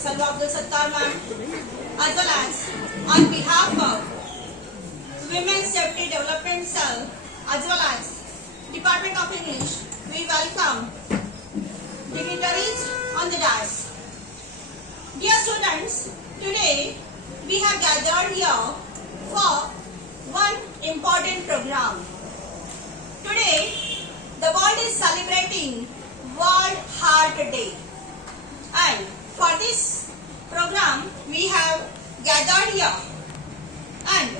Salwa Abdul Sattar ma'am, as well as on behalf of Women's Safety Development Cell, as well as Department of English, we welcome dignitaries on the dais. Dear students, today we have gathered here for one important program. Today, the world is celebrating World Heart Day, and for this program we have gathered here, and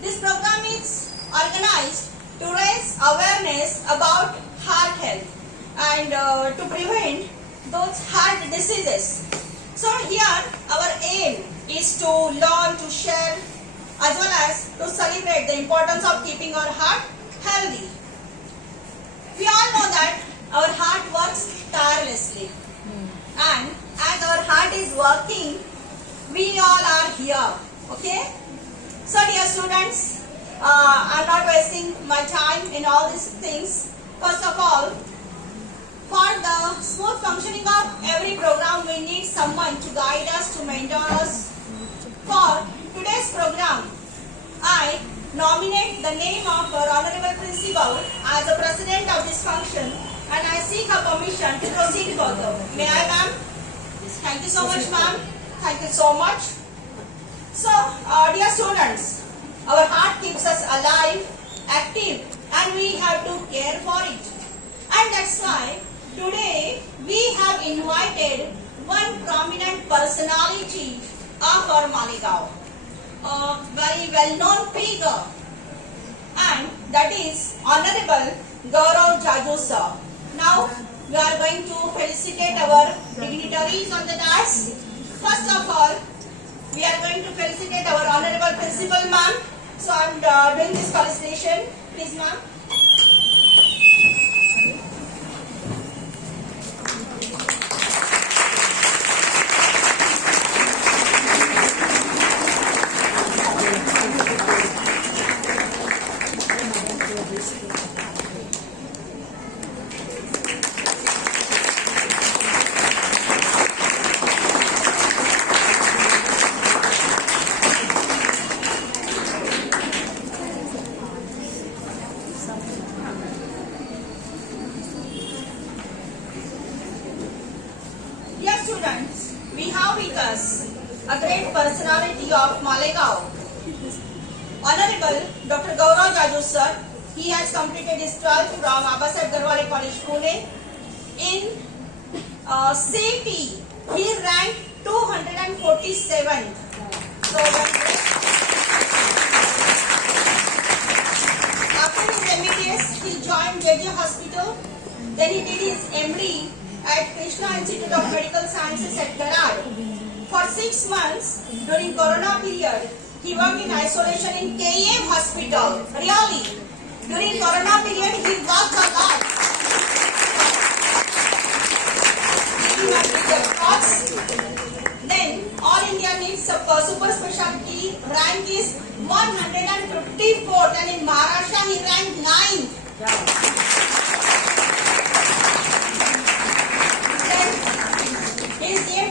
this program is organized to raise awareness about heart health and to prevent those heart diseases. So here our aim is to learn, to share, as well as to celebrate the importance of keeping our heart healthy. We all know that our heart works tirelessly, and as our heart is working, we all are here. Okay? So dear students, I'm not wasting my time in all these things. First of all, for the smooth functioning of every program, we need someone to guide us, to mentor us. For today's program, I nominate the name of our Honorable Principal as the President of this function, and I seek her permission to proceed further. May I, ma'am? Thank you so much, ma'am. Thank you so much. So, dear students, our heart keeps us alive, active, and we have to care for it. And that's why today we have invited one prominent personality of our Malegaon, a very well-known figure, and that is Honorable Gaurav Jaju sir. Now we are going to felicitate our dignitaries on the dais. First of all, we are going to felicitate our Honorable Principal ma'am. So I am doing this felicitation. Please ma'am. Students, we have with us a great personality of Malegaon, Honorable Dr. Gaurav Jaju sir. He has completed his 12th from Abasad Garwale College, Pune. In CT, he ranked 247th. So, after his MBBS, he joined JJ Hospital. Then he did his MD at Krishna Institute of Medical Sciences at Karad. For 6 months during Corona period, he worked in isolation in KEM Hospital. Really, during Corona period, he worked a lot. Then All India needs a super specialty rank is 154th, and in Maharashtra he ranked 9th.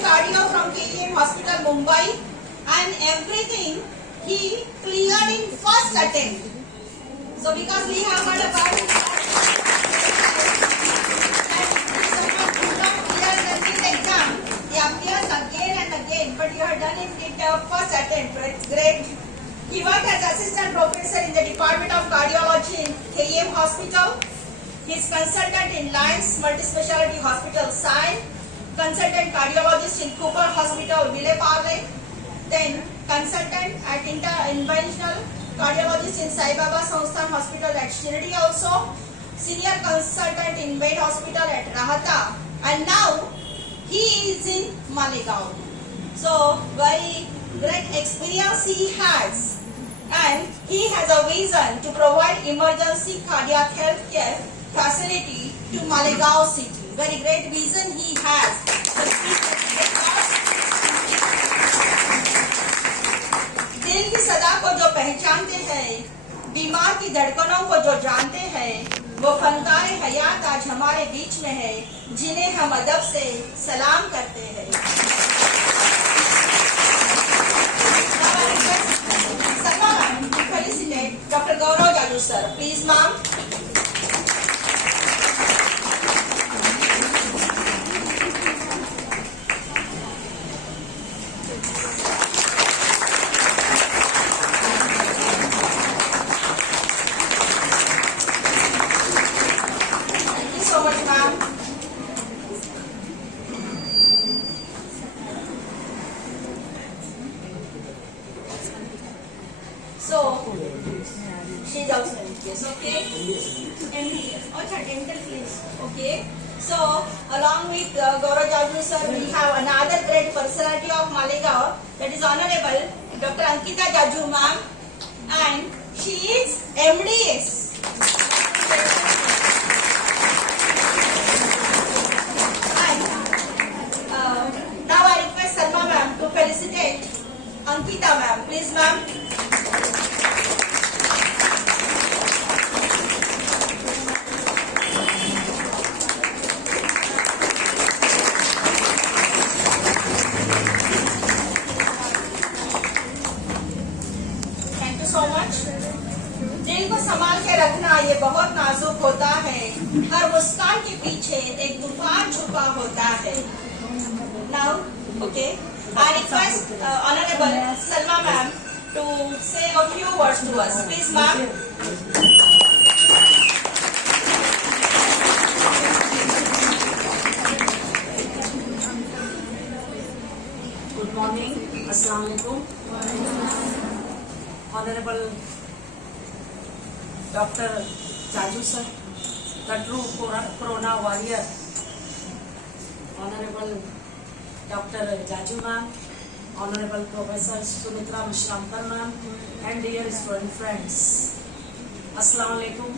Cardio from KEM Hospital, Mumbai, and everything he cleared in first attempt. So because we have heard about it, that someone who not clear the NEET exam, he appears again and again, but you have done it in the first attempt. It's great. He worked as assistant professor in the Department of Cardiology in KEM Hospital. He is consultant in Lions Multispeciality Hospital, Sion. Consultant cardiologist in Cooper Hospital, Vile-Parle, then consultant at interventional cardiologist in Sai Baba Sansthan Hospital at Shirdi also, senior consultant in Med Hospital at Rahata, and now he is in Malegaon. So very great experience he has, and he has a vision to provide emergency cardiac health care facility to Malegaon city. Very great vision he has. दिल की सदा को जो पहचानते हैं, बीमार की धड़कनों को जो जानते हैं, वो फनकार हयात आज हमारे बीच में है, जिन्हें हम अदब से सलाम करते हैं। She is also MDS. Okay. MDS. अच्छा, dental clinic. Okay. So along with Gaurav Jaju sir, we have another great personality of Malegaon, that is Honorable Dr. Ankita Jaju ma'am, and she is MDS. Now I request Salma ma'am to felicitate Ankita ma'am. Please ma'am. Thank you so much. दिल को संभाल के रखना ये बहुत नाजुक होता है, हर मुस्कान के पीछे एक तूफान छुपा होता है. Now, okay, I request Honorable Salma ma'am to say a few words to us. Please ma'am. Good morning. Assalamu alaikum. Honorable Dr. Jaju sir, the true Corona warrior. Honorable Dr. Jaju ma'am, Honorable Professor Sumitra Mishramkar ma'am, and dear student friends. अस्सलाम वालेकुम.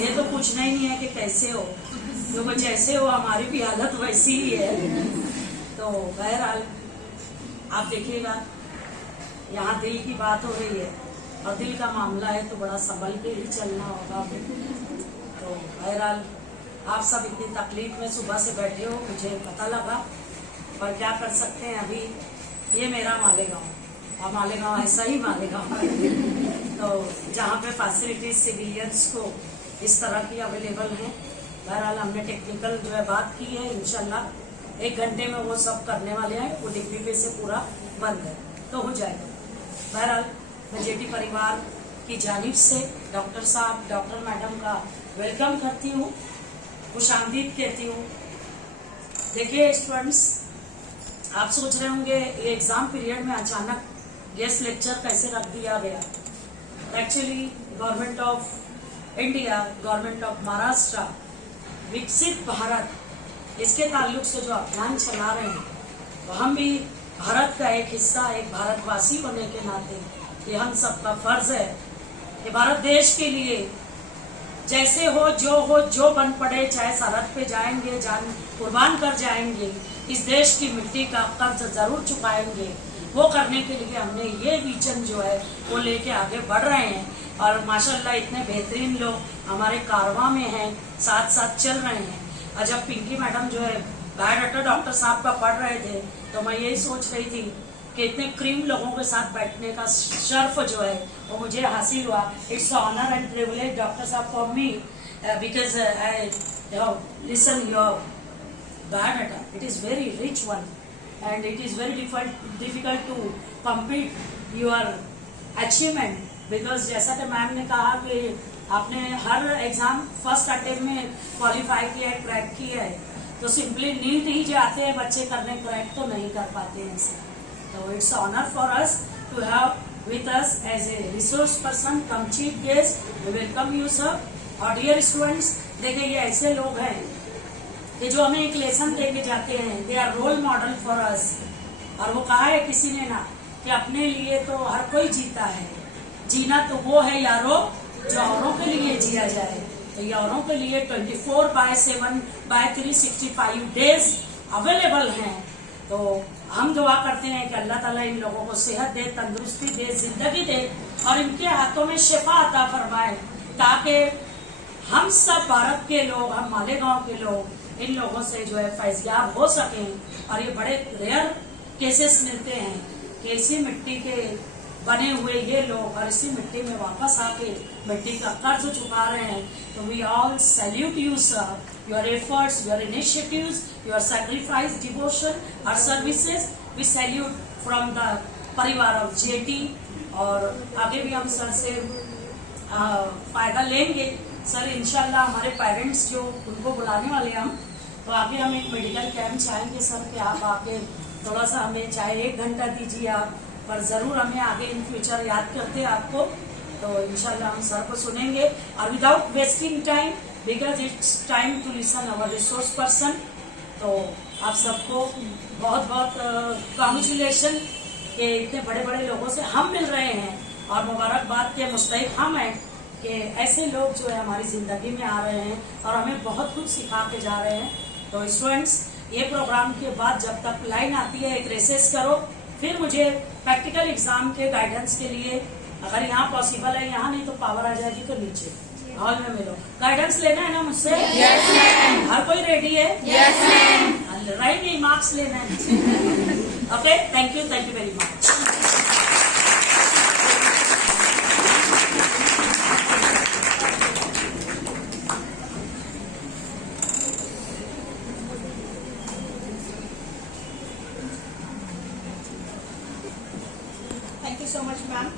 ये तो पूछना ही नहीं है कि कैसे हो, क्योंकि जैसे हो हमारी भी हालत वैसी ही है. तो बहरहाल आप देखिएगा, यहाँ दिल की बात हो रही है और दिल का मामला है तो बड़ा संभल के ही चलना होगा. तो बहरहाल आप सब इतनी तकलीफ में सुबह से बैठे हो, मुझे पता लगा, पर क्या कर सकते हैं. अभी ये मेरा मालेगांव और मालेगांव ऐसा ही मालेगांव है. तो जहाँ पे फैसिलिटीज सिविलियंस को इस तरह की अवेलेबल है. बहरहाल हमने टेक्निकल जो है बात की है, इंशाल्लाह 1 घंटे में वो सब करने वाले हैं. वो डिग्री पे से पूरा बंद है तो हो जाएगा. बहरहाल मैं जेटी परिवार की जानिब से डॉक्टर साहब, डॉक्टर मैडम का वेलकम करती हूँ, खुशामदीद कहती हूँ. देखिए स्टूडेंट्स, आप सोच रहे होंगे ये एग्जाम पीरियड में अचानक गेस्ट लेक्चर कैसे रख दिया गया. Actually government of India, government of Maharashtra, विकसित भारत, इसके ताल्लुक से जो अभियान चला रहे हैं, तो हम भी भारत का एक हिस्सा, एक भारतवासी होने के नाते ये हम सबका फर्ज है कि भारत देश के लिए जैसे हो, जो बन पड़े, चाहे सरहद पे जाएंगे, जान कुर्बान कर जाएंगे, इस देश की मिट्टी का कर्ज जरूर चुकाएंगे. वो करने के लिए हमने ये विजन जो है वो लेके आगे बढ़ रहे हैं. और माशाल्लाह इतने बेहतरीन लोग हमारे कारवां में हैं, साथ साथ चल रहे हैं. और जब पिंकी मैडम जो है बायोडाटा डॉक्टर साहब का पढ़ रहे थे, तो मैं यही सोच रही थी कि इतने क्रीम लोगों के साथ बैठने का शर्फ जो है वो मुझे हासिल हुआ. It's honour and privilege doctor साहब for me, because I listen your biodata. It is very rich one and it is very difficult to compete your achievement, because जैसा कि मैम ने कहा कि आपने हर एग्जाम फर्स्ट अटेम्प्ट में qualify किया है, क्रैक किया है. तो सिंपली नीट ही जाते हैं बच्चे करने, क्रैक तो नहीं कर पाते हैं ऐसे. तो it's honour for us to have with us as a resource person cum chief guest. We welcome you sir. और डियर स्टूडेंट्स, देखिए ये ऐसे लोग हैं कि जो हमें एक लेसन देके जाते हैं. They are role model for us. और वो कहा है किसी ने ना कि अपने लिए तो हर कोई जीता है, जीना तो वो है यारो जो औरों के लिए जिया जाए. तो ये औरों के लिए 24/7/365 डेज अवेलेबल हैं. तो हम दुआ करते हैं कि अल्लाह ताला इन लोगों को सेहत दे, तंदुरुस्ती दे, जिंदगी दे और इनके हाथों में शिफा अता फरमाए, ताकि हम सब भारत के लोग, हम मालेगांव के लोग इन लोगों से जो है फैज़याब हो सकें. और ये बड़े रेयर केसेस मिलते हैं कि इसी मिट्टी के बने हुए ये लोग और इसी मिट्टी में वापस आके मिट्टी का कर्ज चुका रहे हैं. तो we all salute you sir, your efforts, your initiatives, your sacrifice, devotion और services. We salute from the परिवार ऑफ जेटी. और आगे भी हम सर से फायदा लेंगे. सर इंशाल्लाह हमारे पेरेंट्स जो उनको बुलाने वाले हम, तो आगे हम एक मेडिकल कैंप चाहेंगे सर कि आप आके थोड़ा सा हमें चाहे 1 घंटा दीजिए आप, पर ज़रूर हमें आगे इन फ्यूचर याद करते हैं आपको. तो इंशाल्लाह हम सर को सुनेंगे और without wasting time, because it's time to listen our resource person. तो आप सबको बहुत बहुत कॉन्ग्रेचुलेशन कि इतने बड़े बड़े लोगों से हम मिल रहे हैं और मुबारकबाद के मुस्तहिक हम हैं कि ऐसे लोग जो है हमारी जिंदगी में आ रहे हैं और हमें बहुत कुछ सिखा के जा रहे हैं। तो स्टूडेंट्स, ये प्रोग्राम के बाद जब तक लाइन आती है एक रेसेस करो, फिर मुझे प्रैक्टिकल एग्जाम के गाइडेंस के लिए, अगर यहाँ पॉसिबल है, यहाँ नहीं तो पावर आ जाएगी तो नीचे हॉल में मिलो। गाइडेंस लेना है ना मुझसे? Yes, ma'am. हर कोई रेडी है? Yes, ma'am. राइट, नहीं मार्क्स लेना है। Okay, thank you very much. Thank you so much, ma'am.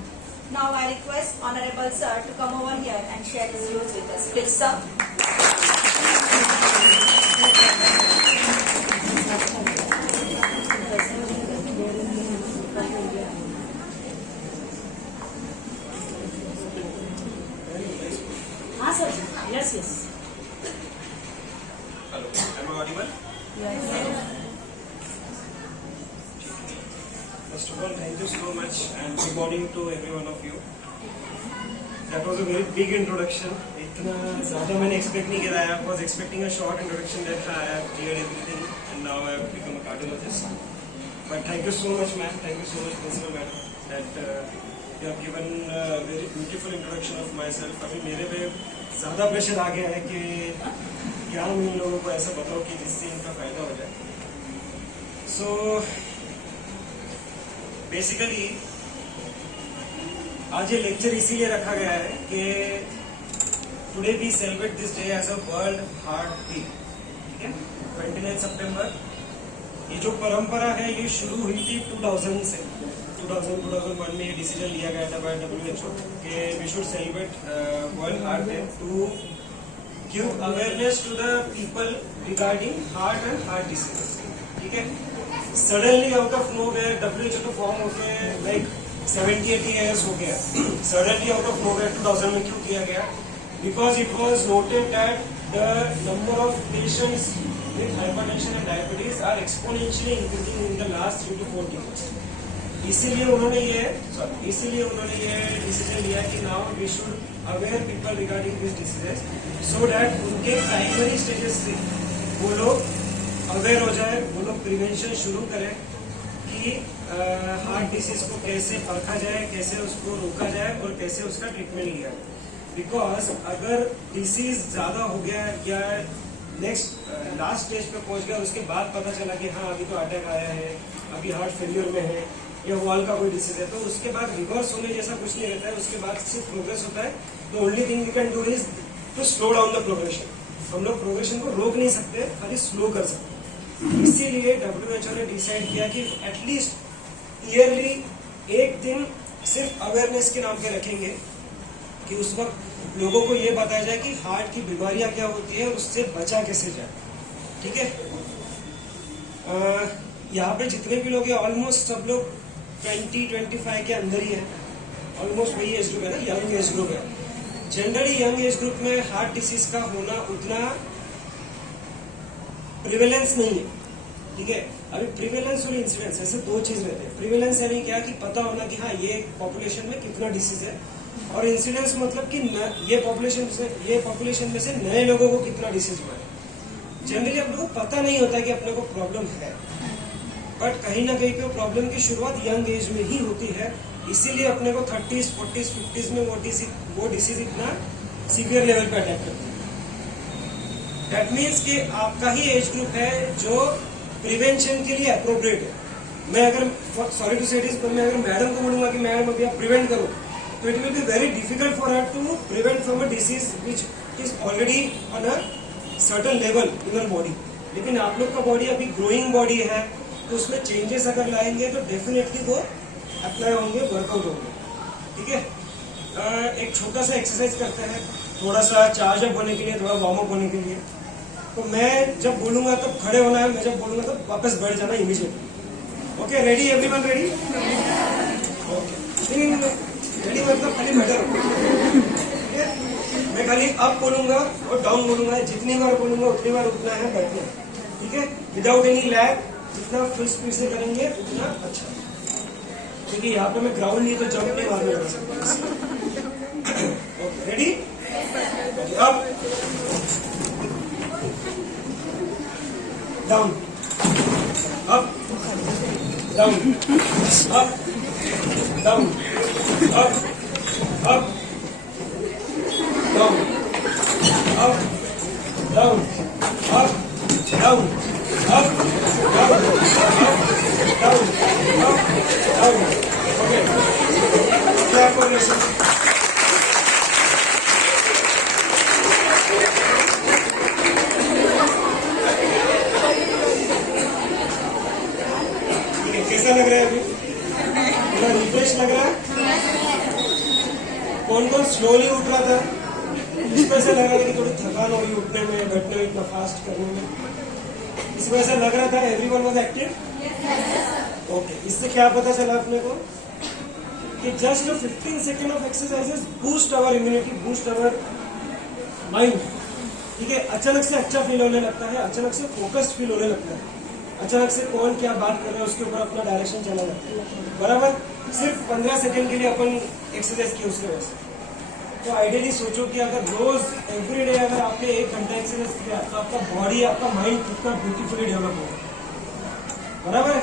Now I request Honorable Sir to come over here and share his views with us. Please, sir. हाँ sir, yes yes. Hello, am I audible? First of all, thank you so much and good morning to every one of you. That was a very big introduction. इतना ज़्यादा मैंने expect नहीं किया। I was expecting a short introduction that I have cleared everything and now I have become a cardiologist. But thank you so much, ma'am. Thank you so much, Principal Madam, that you have given a very beautiful introduction of myself. अभी मेरे पे ज़्यादा pressure आ गया है कि क्या हम इन लोगों को ऐसा बताओ कि जिससे इनका फायदा हो जाए। सो बेसिकली आज ये लेक्चर इसीलिए रखा गया है कि today we celebrate this day as a world heart day. ठीक है, 29 सितंबर। ये जो परंपरा है ये शुरू हुई थी 2000 से। 2001 में ये डिसीजन लिया गया था बाय WHO कि we should celebrate world heart day to give awareness to the people regarding heart and heart diseases. ठीक है, suddenly out of nowhere WHO तो फॉर्म होके लाइक 70-80 years हो गया। सडनली आउट ऑफ नोवेयर 2000 में क्यों किया गया? Because it was noted that the number of patients with hypertension and diabetes are exponentially increasing in the last 3 to 4 years. इसीलिए उन्होंने ये डिसीजन लिया कि now we should aware people regarding this diseases so that उनके primary stages से वो लोग aware हो जाए, वो लोग प्रिवेंशन शुरू करें कि हार्ट डिसीज को कैसे परखा जाए, कैसे उसको रोका जाए और कैसे उसका ट्रीटमेंट लिया जाए। बिकॉज अगर डिसीज ज्यादा हो गया या नेक्स्ट लास्ट स्टेज पे पहुंच गया, उसके बाद पता चला कि हाँ अभी तो अटैक आया है, अभी हार्ट फेलियर में है या वॉल का कोई डिसीज है, तो उसके बाद रिवर्स होने जैसा कुछ नहीं रहता है। उसके बाद सिर्फ प्रोग्रेस होता है। The only thing we can do is to slow down the progression. हम लोग प्रोग्रेशन को रोक नहीं सकते, खाली स्लो कर सकते। इसीलिए WHO ने डिसाइड किया कि एटलीस्ट ईयरली एक दिन सिर्फ अवेयरनेस के नाम पे रखेंगे कि उस वक्त लोगों को ये बताया जाए कि हार्ट की बीमारियां क्या होती है, उससे बचा कैसे जाए। ठीक है, यहाँ पे जितने भी लोग हैं ऑलमोस्ट सब लोग 20-25 के अंदर ही है। ऑलमोस्ट वही एज ग्रुप है ना, यंग एज ग्रुप है। जनरली यंग एज ग्रुप में हार्ट डिसीज का होना उतना प्रिवेलेंस नहीं है। ठीक है, अभी प्रिवेलेंस और इंसिडेंस ऐसे दो चीज रहते हैं। प्रिवेलेंस यानी क्या कि पता होना कि हाँ ये पॉपुलेशन में कितना डिसीज है, और इंसिडेंस मतलब कि ये पॉपुलेशन में से नए लोगों को कितना डिसीज हुआ है। जनरली अपने को पता नहीं होता कि अपने को प्रॉब्लम है, बट कहीं ना कहीं पे प्रॉब्लम की शुरुआत यंग एज में ही होती है। इसीलिए अपने को 30s, 40s, 50s में वो डिसीज इतना सीवियर लेवल पे अटैक करती है। दैट मीन्स कि आपका ही एज ग्रुप है जो प्रिवेंशन के लिए अप्रोप्रिएट है। मैं अगर सॉरी टू से दिस, मैं अगर मैडम को बोलूंगा कि मैडम अभी आप प्रिवेंट करो, तो it will be very difficult for her to prevent from a disease which is already on a certain level in our body. लेकिन आप लोग का बॉडी अभी ग्रोइंग बॉडी है, तो उसमें चेंजेस अगर लाएंगे तो डेफिनेटली वो अप्लाई होंगे, वर्कआउट होंगे। ठीक है, एक छोटा सा एक्सरसाइज करते हैं, थोड़ा सा चार्ज अप होने के लिए, थोड़ा वार्म अप होने के लिए। तो मैं जब बोलूंगा तब खड़े होना है, मैं जब बोलूंगा तब वापस बैठ जाना immediately. Okay, ready everyone, ready? Okay. Ready मतलब खाली बैठे रहो, ठीक है? मैं खाली अप बोलूंगा और डाउन बोलूंगा, जितनी बार बोलूंगा उतनी बार उठना है, बैठना है, ठीक है? विदाउट एनी लैग, जितना फुल स्पीड से करेंगे उतना अच्छा, क्योंकि यहाँ पे मैं ग्राउंड नहीं तो जंप नहीं मारने लगा सकता। Okay, ready? Up, down, up, down, up, down, up, up, down, up, down, up, down, up, down, up, down, up, down. Okay, clap for yourself. कैसा लग रहा है अभी? थोड़ा रिफ्रेश लग रहा है? कौन कौन स्लोली उठ रहा था? इसको ऐसा लग रहा था कि थोड़ी थकान हो रही उठने में, बैठने में, इतना फास्ट करने में? इसको ऐसा लग रहा था एवरीवन वाज एक्टिव? ओके, इससे क्या पता चला अपने को कि just 15 second of exercises boost our immunity, boost our mind, ठीक है? अचानक से अच्छा फील होने लगता है, अचानक से फोकस्ड फील होने लगता है, अचानक से कौन क्या बात कर रहा है उसके ऊपर अपना डायरेक्शन चला जाता है, बराबर? सिर्फ 15 सेकंड के लिए अपन एक्सरसाइज की उसके वजह से। तो आइडियली सोचो कि अगर रोज एवरीडे अगर आपने 1 घंटा एक्सरसाइज किया तो आपका बॉडी, आपका माइंड कितना ब्यूटीफुली डेवलप होगा, बराबर?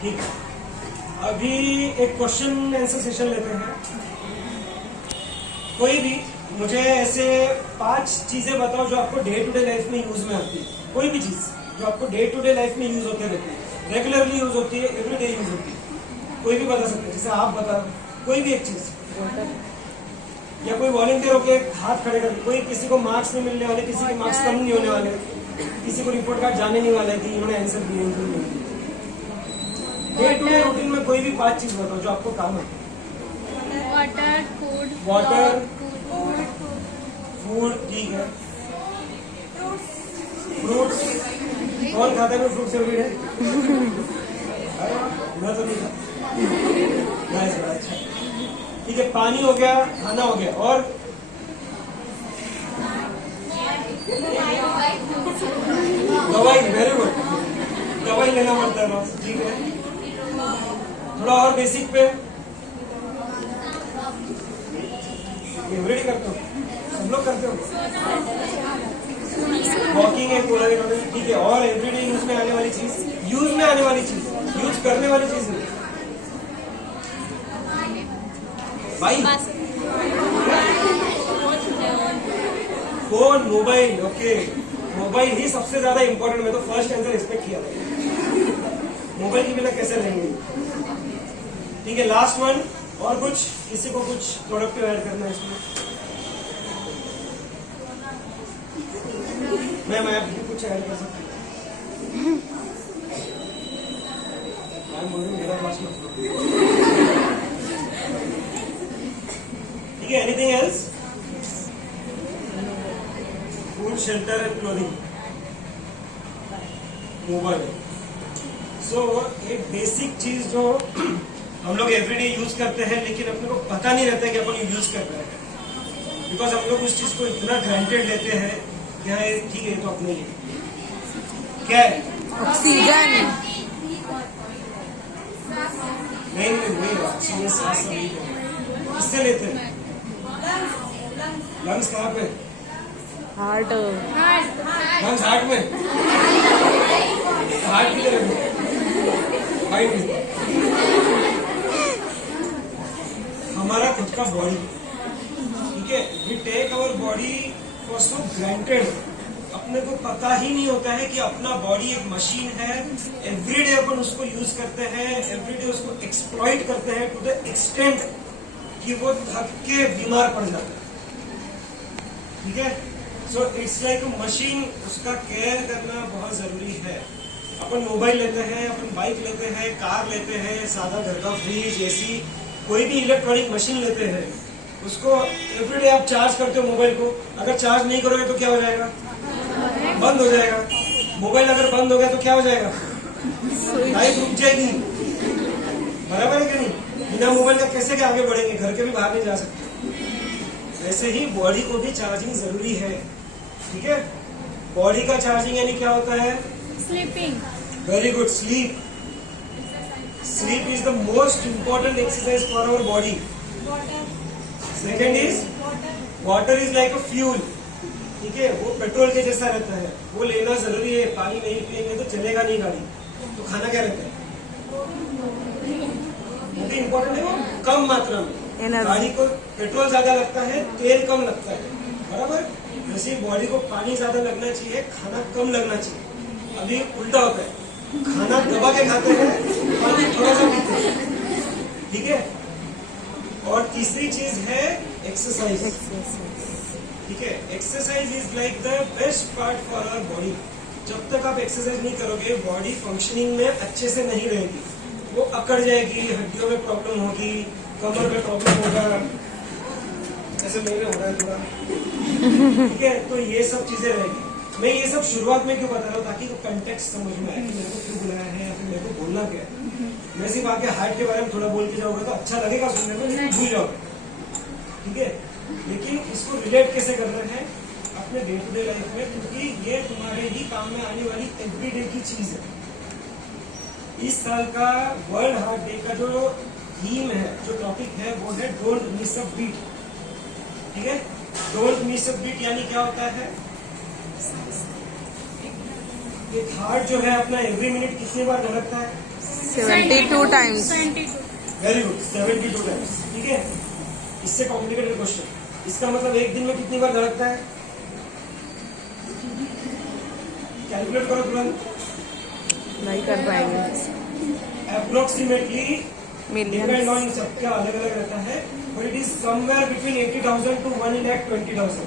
ठीक, अभी एक क्वेश्चन आंसर सेशन लेते हैं। कोई भी मुझे ऐसे 5 चीजें बताओ जो आपको डे टू डे लाइफ में यूज में आती है, कोई भी चीज जो आपको डे टू डे लाइफ में यूज होते रहती है, रेगुलरली यूज होती है, एवरीडे यूज होती है, कोई भी बता सकते हैं। जैसे आप बता, कोई भी एक चीज, या कोई वॉलंटियर होकर एक हाथ खड़े कर, कोई किसी को मार्क्स नहीं मिलने वाले, किसी के मार्क्स कम नहीं होने वाले, किसी को रिपोर्ट कार्ड जाने नहीं वाला है कि इन्होंने आंसर दिए। डे टू डे रूटीन में कोई भी 5 चीज बताओ जो आपको काम है। वाटर, फूड, वाटर, फूड, ठीक है, फ्रूट्स, कौन खाता है फ्रूट से है? मैं तो नहीं खाता। अच्छा, ठीक है, पानी हो गया, खाना हो गया, और दवाई, वेरी गुड, दवाई लेना पड़ता है रोज, ठीक है? थोड़ा और बेसिक पे एवरीडे करते हो, सब लोग करते हो, वॉकिंग है, पूरा ठीक है? और एवरीडे यूज में आने वाली चीज, यूज में आने वाली चीज, यूज करने वाली चीज है भाई, फोन, मोबाइल। ओके, मोबाइल ही सबसे ज्यादा इंपॉर्टेंट, मैं तो फर्स्ट आंसर एक्सपेक्ट किया था, मोबाइल के बिना कैसे रहेंगे, ठीक है? लास्ट वन, और कुछ, किसी को कुछ प्रोडक्टिव ऐड करना है इसमें? मैं भी कुछ ऐड कर सकती हूँ, मेरा पास में, ठीक है? Anything else? Food, shelter and clothing, mobile. So एक बेसिक चीज जो हम लोग एवरीडे यूज करते हैं लेकिन अपने को पता नहीं रहता है कि अपन यूज कर रहे हैं, बिकॉज हम लोग उस चीज को इतना ग्रांटेड लेते हैं, क्या है, ठीक है तो अपने ही क्या है, ऑक्सीजन, नहीं ऑक्सीजन सांस नहीं किससे लेते हैं? लंग्स कहाँ पे? हार्ट, लंग्स हार्ट में, हार्ट की तरफ हमारा खुद का बॉडी, ठीक है? We take our body for so granted, अपने को पता ही नहीं होता है कि अपना बॉडी एक मशीन है, एवरीडे अपन उसको यूज करते हैं, एवरीडे उसको एक्सप्लॉइट करते हैं टू द एक्सटेंट कि वो थक के बीमार पड़ जाता है, ठीक है? So it's like a machine, उसका केयर करना बहुत जरूरी है। अपन मोबाइल लेते हैं, अपन बाइक लेते हैं, कार लेते हैं, सादा घर का फ्रिज, एसी, कोई भी इलेक्ट्रॉनिक मशीन लेते हैं, उसको एवरीडे आप चार्ज करते हो मोबाइल को, अगर चार्ज नहीं करोगे तो क्या हो जाएगा? बंद हो जाएगा। मोबाइल अगर बंद हो गया तो क्या हो जाएगा? लाइफ रुक जाएगी, बराबर है कि नहीं? बिना मोबाइल का कैसे के आगे बढ़ेंगे, घर के भी बाहर नहीं जा सकते। वैसे ही बॉडी को भी चार्जिंग जरूरी है, ठीक है। बॉडी का चार्जिंग यानी क्या होता है? Sleeping. Very good, sleep. Sleep is the most important exercise for our body. Second is water is like a fuel, ठीक है। वो पेट्रोल के जैसा रहता है, वो लेना जरूरी है। पानी नहीं पिएंगे तो चलेगा नहीं गाड़ी। तो खाना क्या रहता है? वो भी इम्पोर्टेंट है, वो कम मात्रा में। Energy. गाड़ी को पेट्रोल ज्यादा लगता है, तेल कम लगता है, बराबर। वैसे बॉडी को पानी ज्यादा लगना चाहिए, खाना कम लगना चाहिए। अभी उल्टा होता है, खाना दबा के खाते हैं, पानी थोड़ा सा पीते हैं, ठीक है। और तीसरी चीज है एक्सरसाइज, ठीक है। Exercise is like the best part for our body. जब तक आप एक्सरसाइज नहीं करोगे, बॉडी फंक्शनिंग में अच्छे से नहीं रहेगी। वो अकड़ जाएगी, हड्डियों में प्रॉब्लम होगी, कमर में प्रॉब्लम होगा, ऐसे मेरे हो रहा है थोड़ा, ठीक है। तो ये सब चीजें रहेगी। मैं ये सब शुरुआत में क्यों बता रहा हूँ, ताकि कंटेक्स्ट समझ में आए कि मेरे को क्यों बुलाया है या फिर मेरे को बोलना क्या है। मैं सिर्फ आके हार्ट के बारे में थोड़ा बोल के जाऊंगा तो अच्छा लगेगा सुनने में, लेकिन भूल जाओगे, ठीक है। लेकिन इसको रिलेट कैसे करना है अपने डे टू डे लाइफ में, क्योंकि ये तुम्हारे ही काम में आने वाली एवरीडे की चीज है। इस साल का वर्ल्ड हार्ट डे का जो थीम है, जो टॉपिक है, वो है डोंट मिस अ बीट, ठीक है। डोंट मिस अ बीट यानी क्या होता है? एक हार्ट जो है अपना एवरी मिनट कितनी बार धड़कता है? 72 times. 72. वेरी गुड, 72 टाइम्स, ठीक है। इससे कॉम्प्लिकेटेड क्वेश्चन, इसका मतलब एक दिन में कितनी बार धड़कता है? कैलकुलेट करो तुरंत। नहीं कर पाएंगे. Approximately depend Millions. ऑन, सबका अलग अलग रहता है, but it is somewhere between 80,000 to 1,20,000।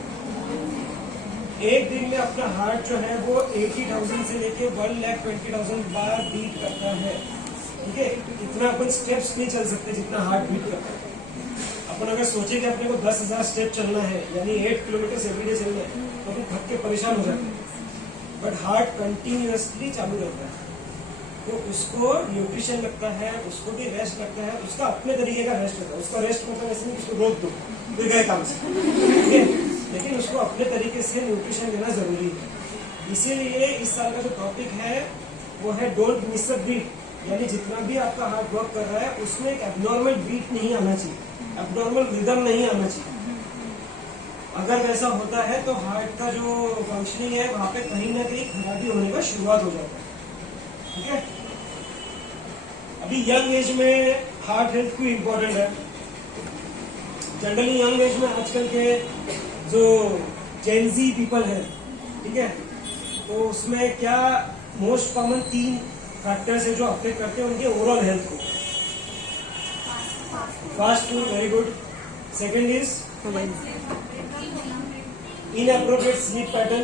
एक दिन में अपना हार्ट जो है वो 80,000 से लेके 1,20,000 बार बीट करता है, ठीक है। इतना अपन स्टेप्स नहीं चल सकते जितना हार्ट बीट करता है। अपन अगर सोचे कि अपने को 10,000 स्टेप चलना है, यानी 8 किलोमीटर एवरीडे चलना है, तो अपन थक के परेशान हो जाते हैं। बट हार्ट कंटिन्यूअसली चालू रहता है, तो उसको न्यूट्रिशन लगता है, उसको भी रेस्ट लगता है, उसका अपने तरीके का रेस्ट होता है। उसका रेस्ट मतलब ऐसे नहीं कि उसको रोक दो फिर गए काम से, ठीक है। लेकिन उसको अपने तरीके से न्यूट्रिशन लेना जरूरी है। इसीलिए इस साल का जो टॉपिक है वो है डोंट मिस अ बीट, यानी जितना भी आपका हार्ट वर्क कर रहा है उसमें एक एबनॉर्मल बीट नहीं आना चाहिए, एबनॉर्मल रिदम नहीं आना चाहिए। अगर वैसा होता है तो हार्ट का जो फंक्शनिंग है वहां पे कहीं ना कहीं खराबी होने का शुरुआत हो जाता है, ठीक है। अभी यंग एज में हार्ट हेल्थ क्यों इम्पोर्टेंट है? जनरली यंग एज में आजकल के जो जेनजी पीपल है, ठीक है, तो उसमें क्या मोस्ट कॉमन 3 फैक्टर्स है जो अफेक्ट करते हैं उनके ओवरऑल हेल्थ को। Fast food, very good. Second is mobile. Inappropriate sleep pattern,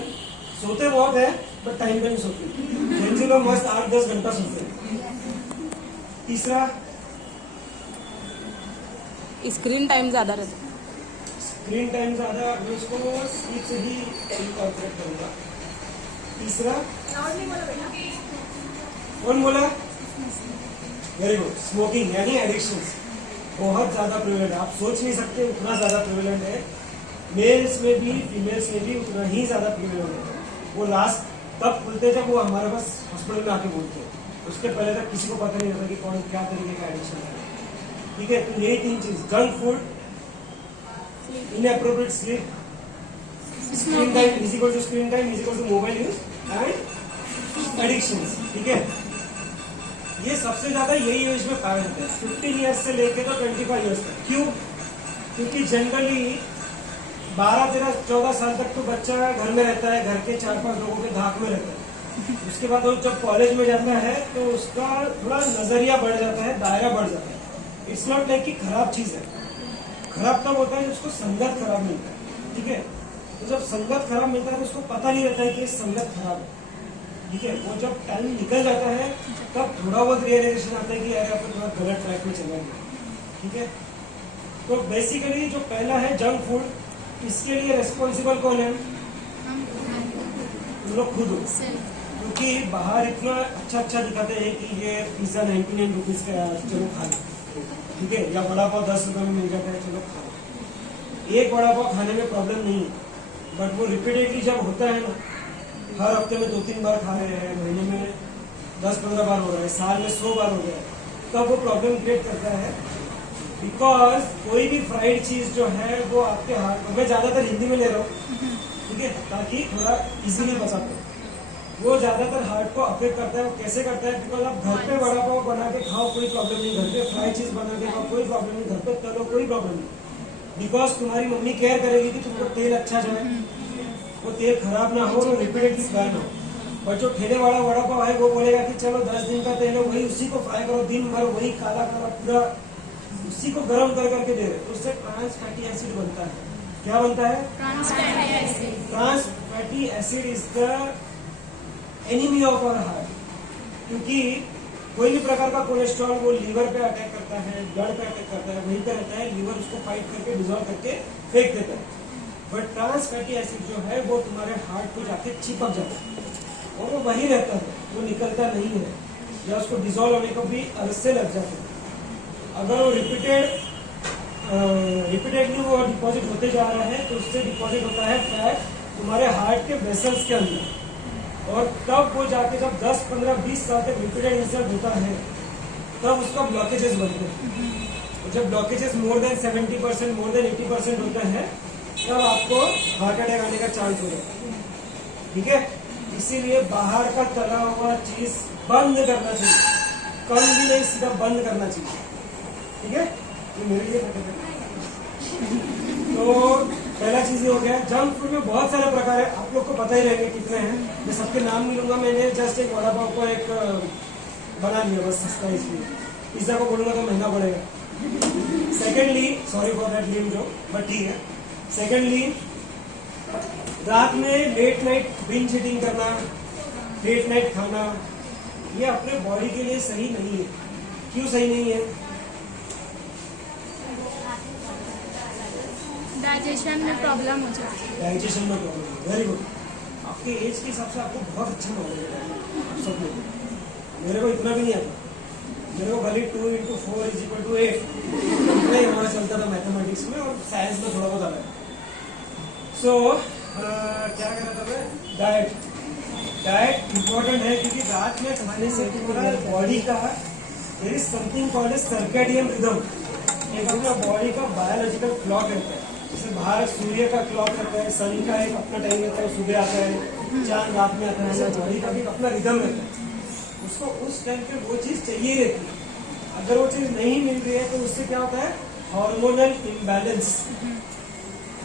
सोते बहुत है बट टाइम पे नहीं सोते। जेनजी लोग मस्त 8-10 घंटा सोते हैं। तीसरा स्क्रीन टाइम ज्यादा रहता है. स्क्रीन टाइम ज्यादा, मैं उसको स्लीप से ही इनकॉर्पोरेट करूंगा। तीसरा कौन बोला? वेरी गुड, स्मोकिंग यानी एडिक्शन बहुत ज्यादा प्रिवेलेंट है। आप सोच नहीं सकते उतना ज्यादा प्रिवेलेंट है। मेल्स में भी फीमेल्स में भी उतना ही ज्यादा प्रिवेलेंट है। वो लास्ट तब खुलते जब वो हमारे पास हॉस्पिटल में आके बोलते हैं, उसके पहले तक किसी को पता नहीं रहता कि कौन क्या तरीके का एडिक्शन है, ठीक है। तो यही 3 चीज, junk food, inappropriate sleep, screen time is equal to screen time is equal to mobile use and addictions, ठीक है। ये सबसे ज्यादा यही एज में पाया जाता है, 15 ईयर्स से लेके तो 25 ईयर्स तक। क्यों? क्योंकि जनरली 12, 13, 14 साल तक तो बच्चा घर में रहता है, घर के 4-5 लोगों के धाक में रहता है। उसके बाद वो जब कॉलेज में जाता है तो उसका थोड़ा नजरिया बढ़ जाता है, दायरा बढ़ जाता है। इट्स नॉट लाइक कि खराब चीज है, खराब तब होता है जब उसको संगत खराब मिलता है, ठीक है। तो जब संगत खराब मिलता है तो उसको पता नहीं रहता है कि संगत खराब है, ठीक है। वो जब टाइम निकल जाता है तब थोड़ा बहुत रियलाइजेशन आता है कि यार अपन थोड़ा गलत ट्रैक में चला गया, ठीक है। तो बेसिकली जो पहला है जंक फूड, इसके लिए रेस्पॉन्सिबल कौन है? तुम लोग खुद हो, क्योंकि बाहर इतना अच्छा अच्छा दिखाते हैं कि ये पिज्जा 99 रुपीज का है, चलो खा लो, ठीक है, या वड़ा पाव 10 रुपए में मिल जाता है, चलो खाओ। एक वड़ा पाव खाने में प्रॉब्लम नहीं है, बट वो रिपीटेडली जब होता है ना, हर हफ्ते में 2-3 बार खा रहे हैं, महीने में 10-15 बार हो रहा है, साल में 100 बार हो गया है, तब वो प्रॉब्लम क्रिएट करता है। बिकॉज कोई भी फ्राइड चीज जो है वो आपके हार्ट, मैं ज्यादातर हिंदी में ले रहा हूँ, ठीक है, ताकि थोड़ा इजीली बता पाऊँ। वो ज्यादातर हार्ट को अफेक्ट करता है। वो कैसे करता है? बिकॉज आप घर पे वड़ा पाव बना के खाओ, कोई प्रॉब्लम नहीं, घर पे फ्राइड चीज बना के खाओ, कोई प्रॉब्लम नहीं, घर पे तलो, कोई प्रॉब्लम नहीं, बिकॉज तुम्हारी मम्मी केयर करेगी कि तुमको तेल अच्छा जाए, वो तेल खराब ना हो, वो रिपीटेडली फ्राई ना हो। और जो ठेले वाला वड़ा पाव है वो बोलेगा कि चलो 10 दिन का तेल है, वही उसी को फ्राई करो, दिन भर वही काला काला पूरा उसी को गर्म कर करके दे रहे, तो उससे ट्रांस फैटी एसिड बनता है। क्या बनता है? Trans fatty acid is the enemy of our heart. क्योंकि कोई भी प्रकार का कोलेस्ट्रॉल वो लीवर पे अटैक करता है, ब्लड पे अटैक करता है, वहीं पे रहता है, लीवर उसको फाइट करके डिजोल्व करके फेंक देता है। बट ट्रांस फैटी एसिड जो है वो तुम्हारे हार्ट को जाके चिपक जाता है और वो वही रहता है, वो निकलता नहीं है, या उसको डिजोल्व होने को भी अरसे लग जाते हैं। अगर वो रिपीटेडली वो डिपॉजिट होते जा रहा है तो उससे डिपॉजिट होता है फैट तुम्हारे हार्ट के वेसल्स के अंदर, और तब वो जाके जब 10, 15, 20 साल तक रिपीटेड इंसल्ट होता है तब उसका ब्लॉकेजेस बनते हैं। और जब blockages more than 70%, more than 80% होता है तब आपको हार्ट अटैक आने का चांस हो जाता है। ठीक है, इसीलिए बाहर का तला हुआ चीज बंद करना चाहिए, कम भी नहीं, सीधा बंद करना चाहिए। ठीक है, ये मेरे लिए तो पहला चीज ये हो गया। जंक फूड में बहुत सारे प्रकार है, आप लोग को पता ही रहेंगे कितने हैं, मैं सबके नाम नहीं लूंगा। मैंने जस्ट एक वड़ा पाव को एक बना लिया बस, सस्ता इसलिए। पिज्जा को बोलूंगा तो महंगा पड़ेगा। सेकेंडली, सॉरी फॉर दैट लेम जो, बट ठीक है। सेकेंडली, रात में लेट नाइट बिंज ईटिंग करना, लेट नाइट खाना, ये अपने बॉडी के लिए सही नहीं है। क्यों सही नहीं है? डाइजेशन में प्रॉब्लम हो जाती है। डाइजेशन में प्रॉब्लम, वेरी गुड। आपके एज के हिसाब से आपको बहुत अच्छा नॉलेज है आप सब लोग। मेरे को इतना भी नहीं आता, मेरे को भले 2 × 4 = 8 इतना ही हमारा चलता था मैथमेटिक्स में, और साइंस में थोड़ा बहुत आता है। सो क्या कह रहा था मैं? डाइट इम्पोर्टेंट है, क्योंकि रात में खाने से पूरा बॉडी का there is something called as circadian rhythm, एक अपना बॉडी का बायोलॉजिकल क्लॉक रहता है। जैसे बाहर सूर्य का क्लॉक रहता है, सन का एक अपना टाइम रहता है, सुबह आता है, चांद रात में आता है, ऐसे बॉडी का भी अपना रिदम रहता है। उसको उस टाइम पे वो चीज चाहिए रहती है। अगर वो चीज नहीं मिल रही है तो उससे क्या होता है? Hormonal imbalance.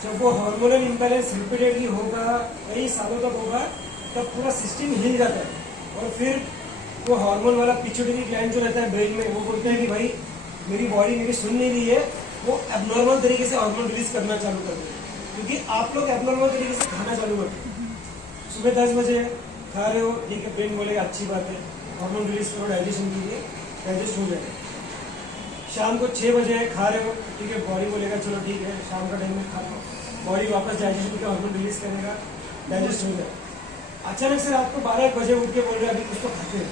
जब वो हार्मोनल इम्बैलेंस रिपीटेडली होगा, कई सालों तक होगा, तब पूरा सिस्टम हिल जाता है, और फिर वो हार्मोन वाला पिट्यूटरी ग्लैंड जो रहता है ब्रेन में, वो बोलते हैं कि भाई मेरी बॉडी मेरी सुन नहीं रही है, वो एबनॉर्मल तरीके से हार्मोन रिलीज करना चालू कर देते हैं। क्योंकि आप लोग एबनॉर्मल तरीके से खाना चालू करते हैं। सुबह 10 बजे खा रहे हो, ठीक है, ब्रेन बोलेगा अच्छी बात है, हार्मोन रिलीज करो, डाइजेशन कीजिए, डाइजेस्ट हो जाएगा। शाम को 6 बजे खा रहे हो, ठीक है, बॉडी बोलेगा चलो ठीक है, शाम का टाइम में खा लो, बॉडी वापस डाइजेशन के हार्मोन रिलीज करेगा, डाइजेस्ट हो जाएगा। अचानक से रात को 12-1 बजे उठ के बोल रहे अभी कुछ तो खाते हैं।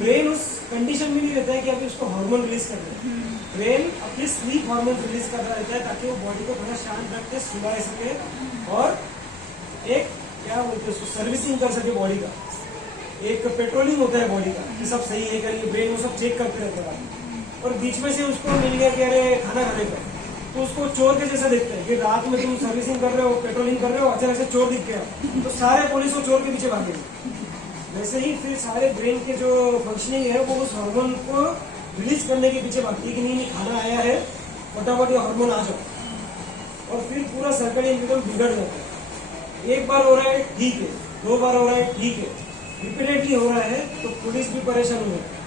ब्रेन उस कंडीशन में नहीं रहता है कि अभी उसको हार्मोन रिलीज कर रहे हैं। ब्रेन अपनी स्लीप हार्मोन रिलीज कर रहा रहता है, ताकि वो बॉडी को थोड़ा शांत रख के सुला सके, और एक क्या बोलते हैं उसको, सर्विसिंग कर सके बॉडी का। एक पेट्रोलिंग होता है बॉडी का कि सब सही है करिए, ब्रेन वो सब चेक करते रहता है। और बीच में से उसको मिल गया कि अरे खाना खाने का, तो उसको चोर के जैसा देखते हैं कि रात में तुम सर्विसिंग कर रहे हो, पेट्रोलिंग कर रहे हो, अचानक से चोर दिख गया तो सारे पुलिस वो चोर के पीछे भागेंगे। वैसे ही फिर सारे ब्रेन के जो फंक्शनिंग है वो उस हार्मोन को रिलीज करने के पीछे भागती है कि नहीं खाना आया है, फटाफट ये हार्मोन आ जाओ, और फिर पूरा सर्कैडियन रिदम बिगड़ जाता है। एक बार हो रहा है ठीक है, 2 बार हो रहा है ठीक है, रिपीटेडली हो रहा है तो पुलिस भी परेशान हो जाती है।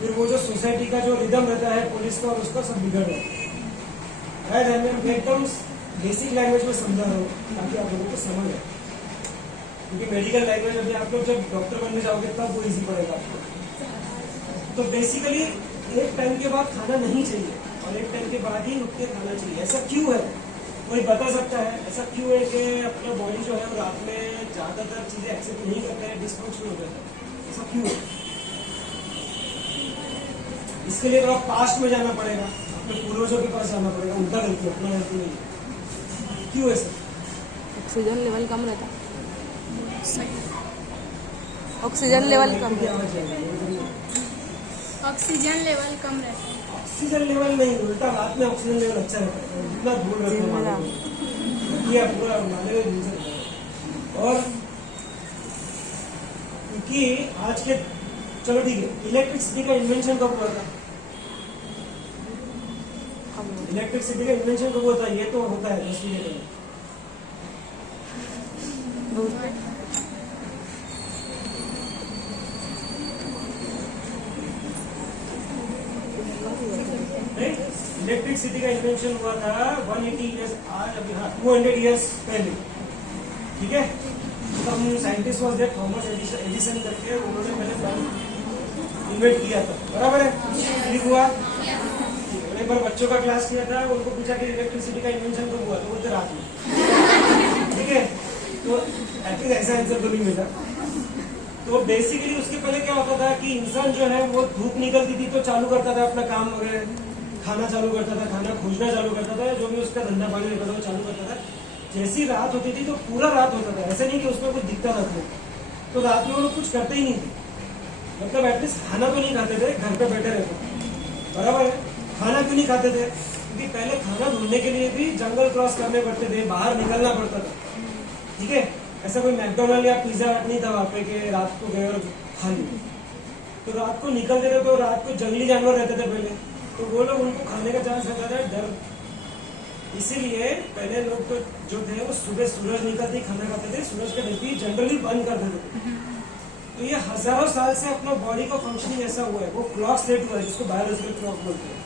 फिर वो जो सोसाइटी का जो रिदम रहता है पुलिस का और उसका सब बिगड़ जाता है। मैं एकदम बेसिक लैंग्वेज में समझा रहा हूँ ताकि आप लोगों को समझ आए, क्योंकि मेडिकल लैंग्वेज अभी आप लोग जब डॉक्टर बनने जाओगे तब वो इजी पड़ेगा आपको। तो बेसिकली एक टाइम के बाद खाना नहीं चाहिए, और एक टाइम के बाद ही उठ के खाना चाहिए। ऐसा क्यों है? कोई बता सकता है ऐसा क्यों है कि अपना बॉडी जो है वो रात में ज्यादातर चीजें एक्सेप्ट नहीं करता है, डिस्फंक्शन हो जाता है? ऐसा क्यों है? इसके लिए थोड़ा पास्ट में जाना पड़ेगा, अपने पूर्वजों के पास जाना पड़ेगा, उनका गलती अपना गलती नहीं है। क्यों है सर? ऑक्सीजन लेवल कम रहता, ऑक्सीजन लेवल कम क्या रहता, आवाज आएगी? ऑक्सीजन लेवल कम रहता है। ऑक्सीजन लेवल नहीं, उल्टा रात में ऑक्सीजन लेवल अच्छा रहता है, जितना दूर रहता है ये पूरा माने हुए दिन से रहता है। और क्योंकि आज के, चलो ठीक है, इलेक्ट्रिसिटी का इन्वेंशन कब हुआ था? इलेक्ट्रिसिटी का इन्वेंशन कब होता है? ये तो होता है 10 मिनट में। इलेक्ट्रिसिटी का इन्वेंशन हुआ था 180 ईयर्स, आज अभी हाँ 200 ईयर्स पहले, ठीक है। तब scientist was there, Thomas Edison करके, उन्होंने पहले बल्ब इन्वेंट किया था, बराबर है, ठीक हुआ। एक बार बच्चों का क्लास किया था, उनको पूछा कि इलेक्ट्रिसिटी का इन्वेंशन कब हुआ, तो बोलते रात में, ठीक है। तो एटलीस्ट ऐसा आंसर तो नहीं मिला। तो बेसिकली उसके पहले क्या होता था कि इंसान जो है वो धूप निकलती थी तो चालू करता था अपना काम वगैरह, खाना चालू करता था, खाना खोजना चालू करता था, जो भी उसका धंधा पानी रहता था वो चालू करता था। जैसी रात होती थी तो पूरा रात होता था, ऐसा नहीं कि उसमें कुछ दिखता था था। तो रात में वो लोग कुछ करते ही नहीं थे, मतलब एटलीस्ट खाना तो नहीं खाते थे, घर पे बैठे रहते, बराबर है। खाना क्यों नहीं खाते थे? क्योंकि पहले खाना ढूंढने के लिए भी जंगल क्रॉस करने पड़ते थे, बाहर निकलना पड़ता था, ठीक है। ऐसा कोई मैकडोनल्ड या पिज्जा हट नहीं था वहां पे कि रात को गए और खा लिया। तो रात को निकलते थे, तो रात को जंगली जानवर रहते थे पहले, तो वो लोग, उनको खाने का चांस रहता था, डर। इसीलिए पहले लोग तो जो थे वो सुबह सूरज निकलते ही खाना खाते थे, सूरज के ढलते ही जनरली बंद कर देते थे। तो ये हजारों साल से अपना बॉडी का फंक्शनिंग ऐसा हुआ है, वो क्लॉक सेट हुआ है जिसको बायोलॉजिकल क्लॉक बोलते हैं,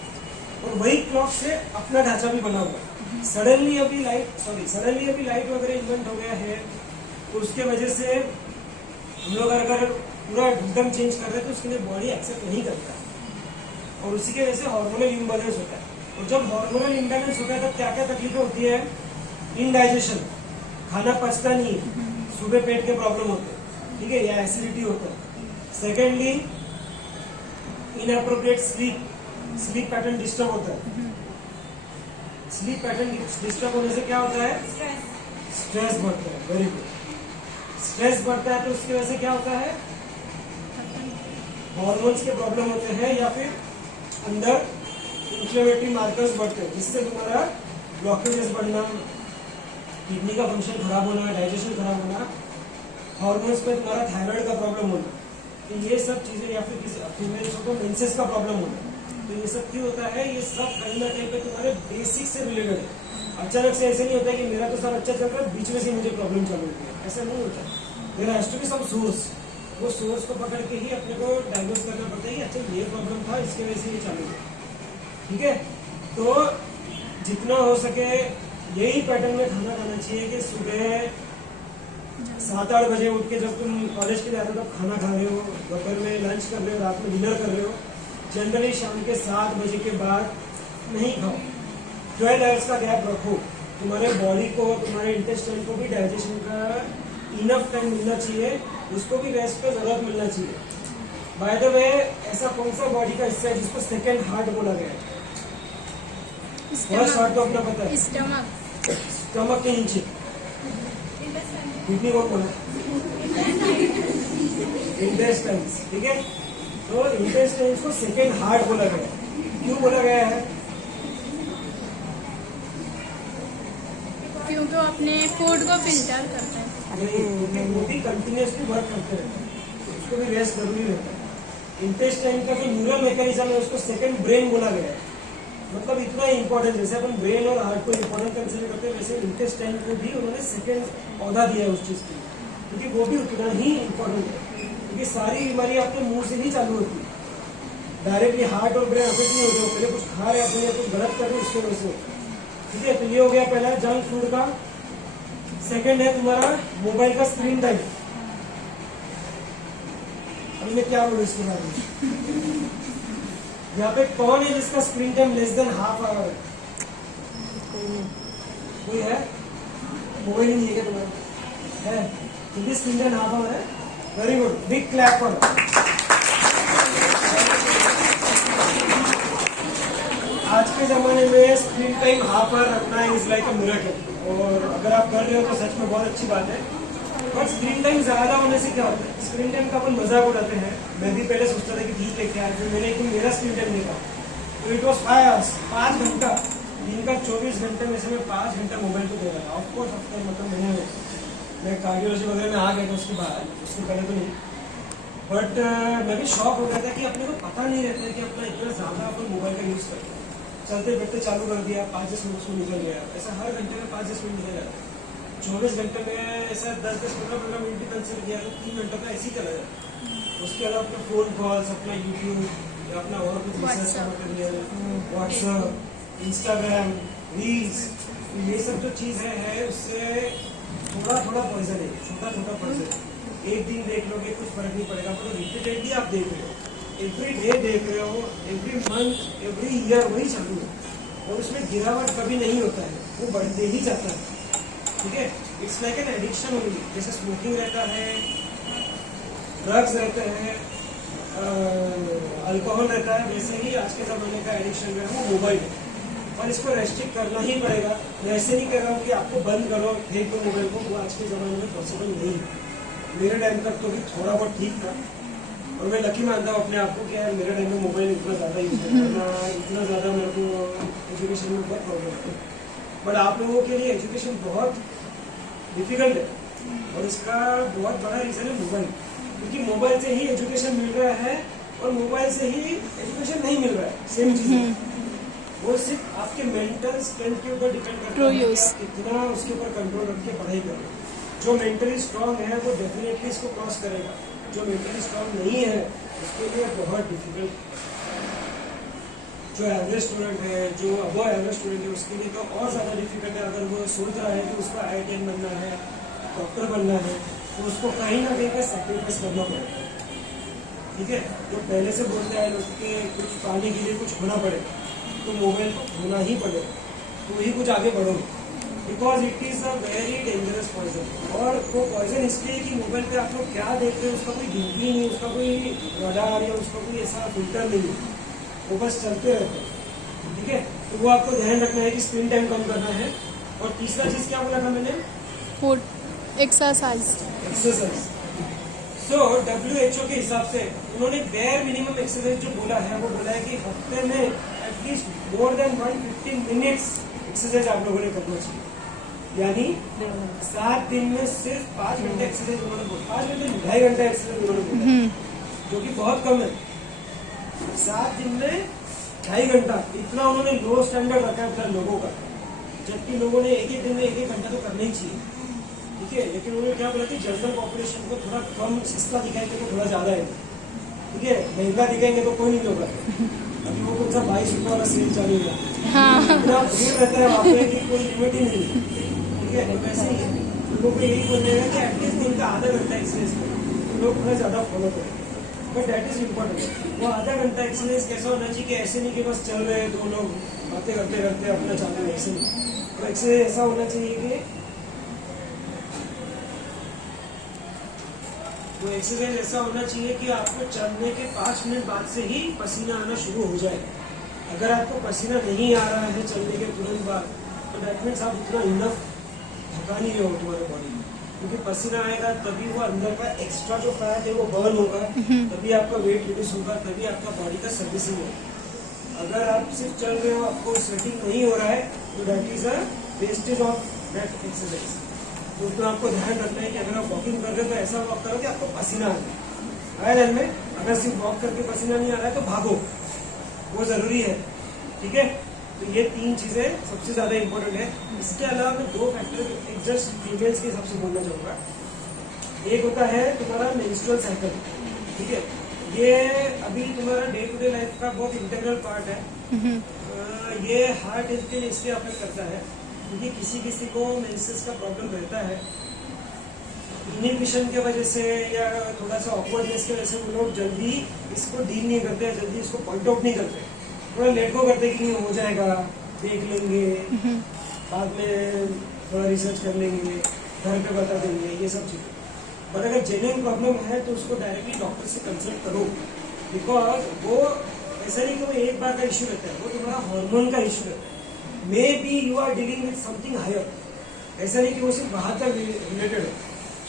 और वही क्लॉक से अपना ढांचा भी बना हुआ है। सडनली अभी लाइट वगैरह इन्वेंट हो गया है, तो उसके वजह से हम लोग अगर पूरा एकदम चेंज कर रहे हैं तो उसके लिए बॉडी एक्सेप्ट नहीं करता, और उसी की वजह से हार्मोनल इम्बैलेंस होता है। और जब हार्मोनल इम्बैलेंस होता है तब क्या क्या तकलीफें होती है? इनडाइजेशन, खाना पचता नहीं है, सुबह पेट के प्रॉब्लम होते हैं, ठीक है, या एसिडिटी होता है। Secondly, inappropriate sleep pattern disturb होता है। स्लीप पैटर्न डिस्टर्ब होने से क्या होता है? स्ट्रेस बढ़ता है। Very good. स्ट्रेस बढ़ता है तो उसकी वजह से क्या होता है? हॉर्मोन्स के प्रॉब्लम होते हैं, या फिर अंदर इन्फ्लेमेटरी मार्कर्स बढ़ते हैं, जिससे तुम्हारा ब्लॉकेजेस बढ़ना, किडनी का फंक्शन खराब होना, डाइजेशन खराब होना, हॉर्मोन्स पे तुम्हारा थायराइड का प्रॉब्लम होना, तो ये सब चीजें, या फिर किसी फीमेल्स को मेंसेस का प्रॉब्लम होना, तो ये सब क्यों होता है? ये सब कहीं ना कहीं पे तुम्हारे बेसिक से रिलेटेड है। अचानक से ऐसे नहीं होता कि मेरा तो सब अच्छा चल रहा है, बीच में से मुझे प्रॉब्लम चालू होती है, ऐसा नहीं होता। There has to be some source, वो सोर्स को पकड़ के ही अपने को डायग्नोज करना पड़ता है कि अच्छा ये प्रॉब्लम था, इसकी वजह से ये चालू हुआ, ठीक है। तो जितना हो सके यही पैटर्न में खाना खाना चाहिए कि सुबह 7-8 बजे उठ के, जब तुम कॉलेज के लिए आते हो तब खाना खा रहे हो, दोपहर में लंच कर रहे हो, रात में डिनर कर रहे हो। जनरली शाम के 7 बजे के बाद नहीं खाओ, 12 आवर्स का गैप रखो। तुम्हारे बॉडी को, तुम्हारे इंटेस्टाइन को भी डाइजेशन का इनफ टाइम मिलना चाहिए, उसको भी रेस्ट का जरूरत मिलना चाहिए। बाय द वे, ऐसा कौन सा बॉडी का हिस्सा है जिसको सेकेंड हार्ट बोला गया है? फर्स्ट हार्ट तो अपना पता है, स्टमक के नीचे। किडनी को बोला इंटेस्टाइन्स, ठीक है। तो इंटेस्टाइन्स को सेकेंड हार्ट बोला गया है। क्यों बोला गया है? क्योंकि वो अपने फूड को फिल्टर करता है। वो भी कंटिन्यूसली वर्क करते रहते हैं, उसको भी रेस्ट जरूरी रहता है। इंटेस्टाइन का जो न्यूरल मैकेनिज्म है उसको सेकेंड ब्रेन बोला गया है। मतलब इतना इंपॉर्टेंट, जैसे अपन ब्रेन और हार्ट को इंपॉर्टेंट कंसिडर करते हैं, वैसे इंटेस्टाइन को भी उन्होंने सेकेंड औहदा दिया है उस चीज के लिए, क्योंकि वो भी उतना ही इंपॉर्टेंट है। क्योंकि सारी बीमारी आपके मुंह से नहीं चालू होती, डायरेक्टली हार्ट और ब्रेन अफेक्ट नहीं होते, पहले कुछ खा रहे अपने, कुछ गलत कर रहे उसके वजह से, ठीक है। तो ये हो गया पहला जंक फूड का। सेकेंड है तुम्हारा मोबाइल का स्क्रीन टाइम। अभी मैं क्या बोलूं इसके बारे में? यहाँ पे कौन है जिसका screen time less than half hour है? कोई है? मोबाइल ही नहीं है क्या तुम्हारा? है? तो स्क्रीन टाइम हाफ आवर है। Very good, big clap for. Screen time half hour रखना इज लाइक अ मिरेकल, और अगर आप कर रहे हो तो सच में बहुत अच्छी बात है। बट स्क्रीन टाइम ज्यादा होने से क्या होता है, स्क्रीन टाइम का अपन मजाक उड़ाते हैं। मैं भी पहले सोचता था कि ठीक है क्या है, फिर मैंने एक दिन मेरा स्क्रीन टाइम देखा तो इट वॉज 5 hours, 5 घंटा। दिन का 24 घंटे में से मैं 5 घंटा मोबाइल को दे रहा था। ऑफकोर्स मतलब मैं कार्डियोलॉजी वगैरह में आ गया था उसके बाद, उसके पहले तो नहीं। बट मैं भी शॉक हो गया था कि अपने को पता नहीं रहता है कि अपना इतना ज़्यादा अपन मोबाइल का यूज़ करते हैं। चलते बैठते चालू कर दिया, 5-10 मिनट उसमें निकल गया, ऐसा हर घंटे में 5-10 मिनट निकल जाता है। 24 घंटे में ऐसा 10-15 मिनट भी कंसिडर किया तो 3 घंटों का ऐसे ही चला जाता है। उसके अलावा अपना फ़ोन कॉल्स, अपना यूट्यूब या अपना और कुछ रिसर्च कर लिया, व्हाट्सअप, इंस्टाग्राम, रील्स, ये सब जो चीज़ है उससे थोड़ा पॉइजन है, छोटा पॉइजन है। एक दिन देख लोगे कुछ फर्क नहीं पड़ेगा, पर रिपीटेडली आप देख रहे हो, एवरी डे देख रहे हो, एवरी मंथ, एवरी ईयर वही चालू है, और उसमें गिरावट कभी नहीं होता है, वो बढ़ते ही जाता है। ठीक है, it's like an addiction only. जैसे स्मोकिंग रहता है, ड्रग्स रहते हैं, अल्कोहल रहता है, वैसे ही आज के ज़माने का एडिक्शन जो है वो मोबाइल है, और इसको रेस्ट्रिक्ट करना ही पड़ेगा। मैं ऐसे नहीं कह रहा हूँ कि आपको बंद करो, फेंक दो मोबाइल को, वो आज के ज़माने में पॉसिबल नहीं है। मेरे टाइम तक तो भी थोड़ा बहुत ठीक था, और मैं लकी मानता हूँ अपने आप को कि यार मेरे टाइम में मोबाइल इतना ज़्यादा यूज करना, इतना ज़्यादा मेरे को एजुकेशन में बहुत प्रॉब्लम है। बट आप लोगों के लिए एजुकेशन बहुत डिफिकल्ट है, और इसका बहुत बड़ा रीज़न है मोबाइल, क्योंकि मोबाइल से ही एजुकेशन मिल रहा है और मोबाइल से ही एजुकेशन नहीं मिल रहा है, सेम चीज़ है। वो सिर्फ आपके मेंटल स्ट्रेंथ के ऊपर डिपेंड करता है कि आप कितना उसके ऊपर कंट्रोल रख के पढ़ाई कर रहे हो। जो मेंटली स्ट्रांग है वो डेफिनेटली इसको क्रॉस करेगा, जो मेंटली स्ट्रांग नहीं है उसके लिए बहुत डिफिकल्ट। जो एवरेज स्टूडेंट है, जो अबव एवरेज स्टूडेंट है, उसके लिए तो और ज़्यादा डिफिकल्ट है। अगर वो सोच रहा है कि उसको IITian बनना है, डॉक्टर बनना है, तो उसको कहीं ना कहीं का सेक्रीफाइस करना पड़ेगा। ठीक है, तो पहले से बोलते हैं लोग कि कुछ पाने के लिए कुछ होना पड़ेगा, तो मोबाइल को होना ही पड़ेगा, तो वही कुछ आगे बढ़ोगे, because it is a very dangerous poison. और वो पॉइजन इसलिए कि मोबाइल पे आप लोग क्या देख रहे हो उसका कोई गिनती नहीं, उसका कोई रडार या उसका कोई ऐसा फिल्टर नहीं है, वो बस चलते रहते हैं। ठीक है, तो वो आपको ध्यान रखना है कि स्क्रीन टाइम कम करना है। और तीसरा चीज़ क्या बोला था मैंने, फूड एक्सरसाइज। सो WHO के हिसाब से उन्होंने बेयर मिनिमम एक्सरसाइज जो बोला है, वो बोला है कि हफ्ते में at least more than 150 minutes exercise आप लोगों ने करना चाहिए। यानी 7 दिन में सिर्फ 5 घंटे एक्सरसाइज उन्होंने बोला, 5 घंटे 2.5 घंटे एक्सरसाइज उन्होंने बोला, जो कि बहुत कम है। 7 दिन में 2.5 घंटा, इतना उन्होंने लो स्टैंडर्ड रखा है अपने लोगों का, जबकि लोगों ने एक दिन में 1-1 घंटा तो करना ही चाहिए। ठीक है, लेकिन उन्होंने क्या बोला कि जनरल पॉपुलेशन को थोड़ा कम सस्ता दिखाएंगे तो थोड़ा ज़्यादा है। ठीक है, महंगा दिखाएंगे तो कोई नहीं होगा। अभी वो कुछ 22 रुपये वाला सेल चालू हुआ, इतना भीड़ रहता है वहाँ पे कि कोई लिमिट ही नहीं है। ठीक है, तो वैसे ही लोगों को यही बोलने हैं कि एटलीस्ट दिन का आधा घंटा एक्सरसाइज करें, तो लोग थोड़ा ज़्यादा फॉलो करें। But that is important. वो आधा घंटा एक्सरसाइज कैसा होना चाहिए कि ऐसे नहीं कि बस चल रहे हैं 2 लोग बातें करते करते अपना चालू है, ऐसे नहीं। तो एक्सरसाइज ऐसा होना चाहिए कि वो एक्सरसाइज ऐसा होना चाहिए कि आपको चलने के 5 मिनट बाद से ही पसीना आना शुरू हो जाए। अगर आपको पसीना नहीं आ रहा है चलने के तुरंत बाद, तो दैट मीन्स आप उतना इनफ थका नहीं रहे हो तुम्हारे बॉडी में, क्योंकि पसीना आएगा तभी वो अंदर का एक्स्ट्रा जो फैट है वो बर्न होगा, तभी आपका वेट रिड्यूस होगा, तभी आपका बॉडी का सर्विसिंग होगा। अगर आप सिर्फ चल रहे हो, आपको स्वेटिंग नहीं हो रहा है, तो that is a wastage of that exercise. तो उसमें आपको ध्यान रखना है कि अगर आप वॉकिंग कर रहे हो तो ऐसा वॉक करो कि आपको पसीना आए ध्यान में। अगर सिर्फ वॉक करके पसीना नहीं आ रहा है तो भागो, वो ज़रूरी है। ठीक है, तो ये 3 चीज़ें सबसे ज़्यादा इंपॉर्टेंट है। इसके अलावा मैं 2 फैक्टर जस्ट फीमेल्स के हिसाब से बोलना चाहूँगा। एक होता है तुम्हारा मेंस्ट्रुअल साइकिल। ठीक है, ये अभी तुम्हारा डे टू डे लाइफ का बहुत इंटीग्रल पार्ट है। ये हार्ट हेल्थ के लिए इसलिए अफेक्ट करता है क्योंकि किसी को मेंसेस का प्रॉब्लम रहता है, इनहिबिशन की वजह से या थोड़ा सा ऑकवर्डनेस की वजह से वो लोग जल्दी इसको डील नहीं करते, जल्दी इसको पॉइंट आउट नहीं करते, थोड़ा लेट गो करते कि नहीं हो जाएगा, देख लेंगे, बाद में थोड़ा रिसर्च कर लेंगे, घर पे बता देंगे, ये सब चीज़ें। बट अगर जेन्युइन प्रॉब्लम है तो उसको डायरेक्टली डॉक्टर से कंसल्ट करो, बिकॉज वो ऐसा नहीं कि वो एक बार का इश्यू रहता है, वो तुम्हारा हार्मोन का इश्यू रहता है। Maybe you are dealing with something higher. ऐसा नहीं कि वो सिर्फ वहां तक रिलेटेड है,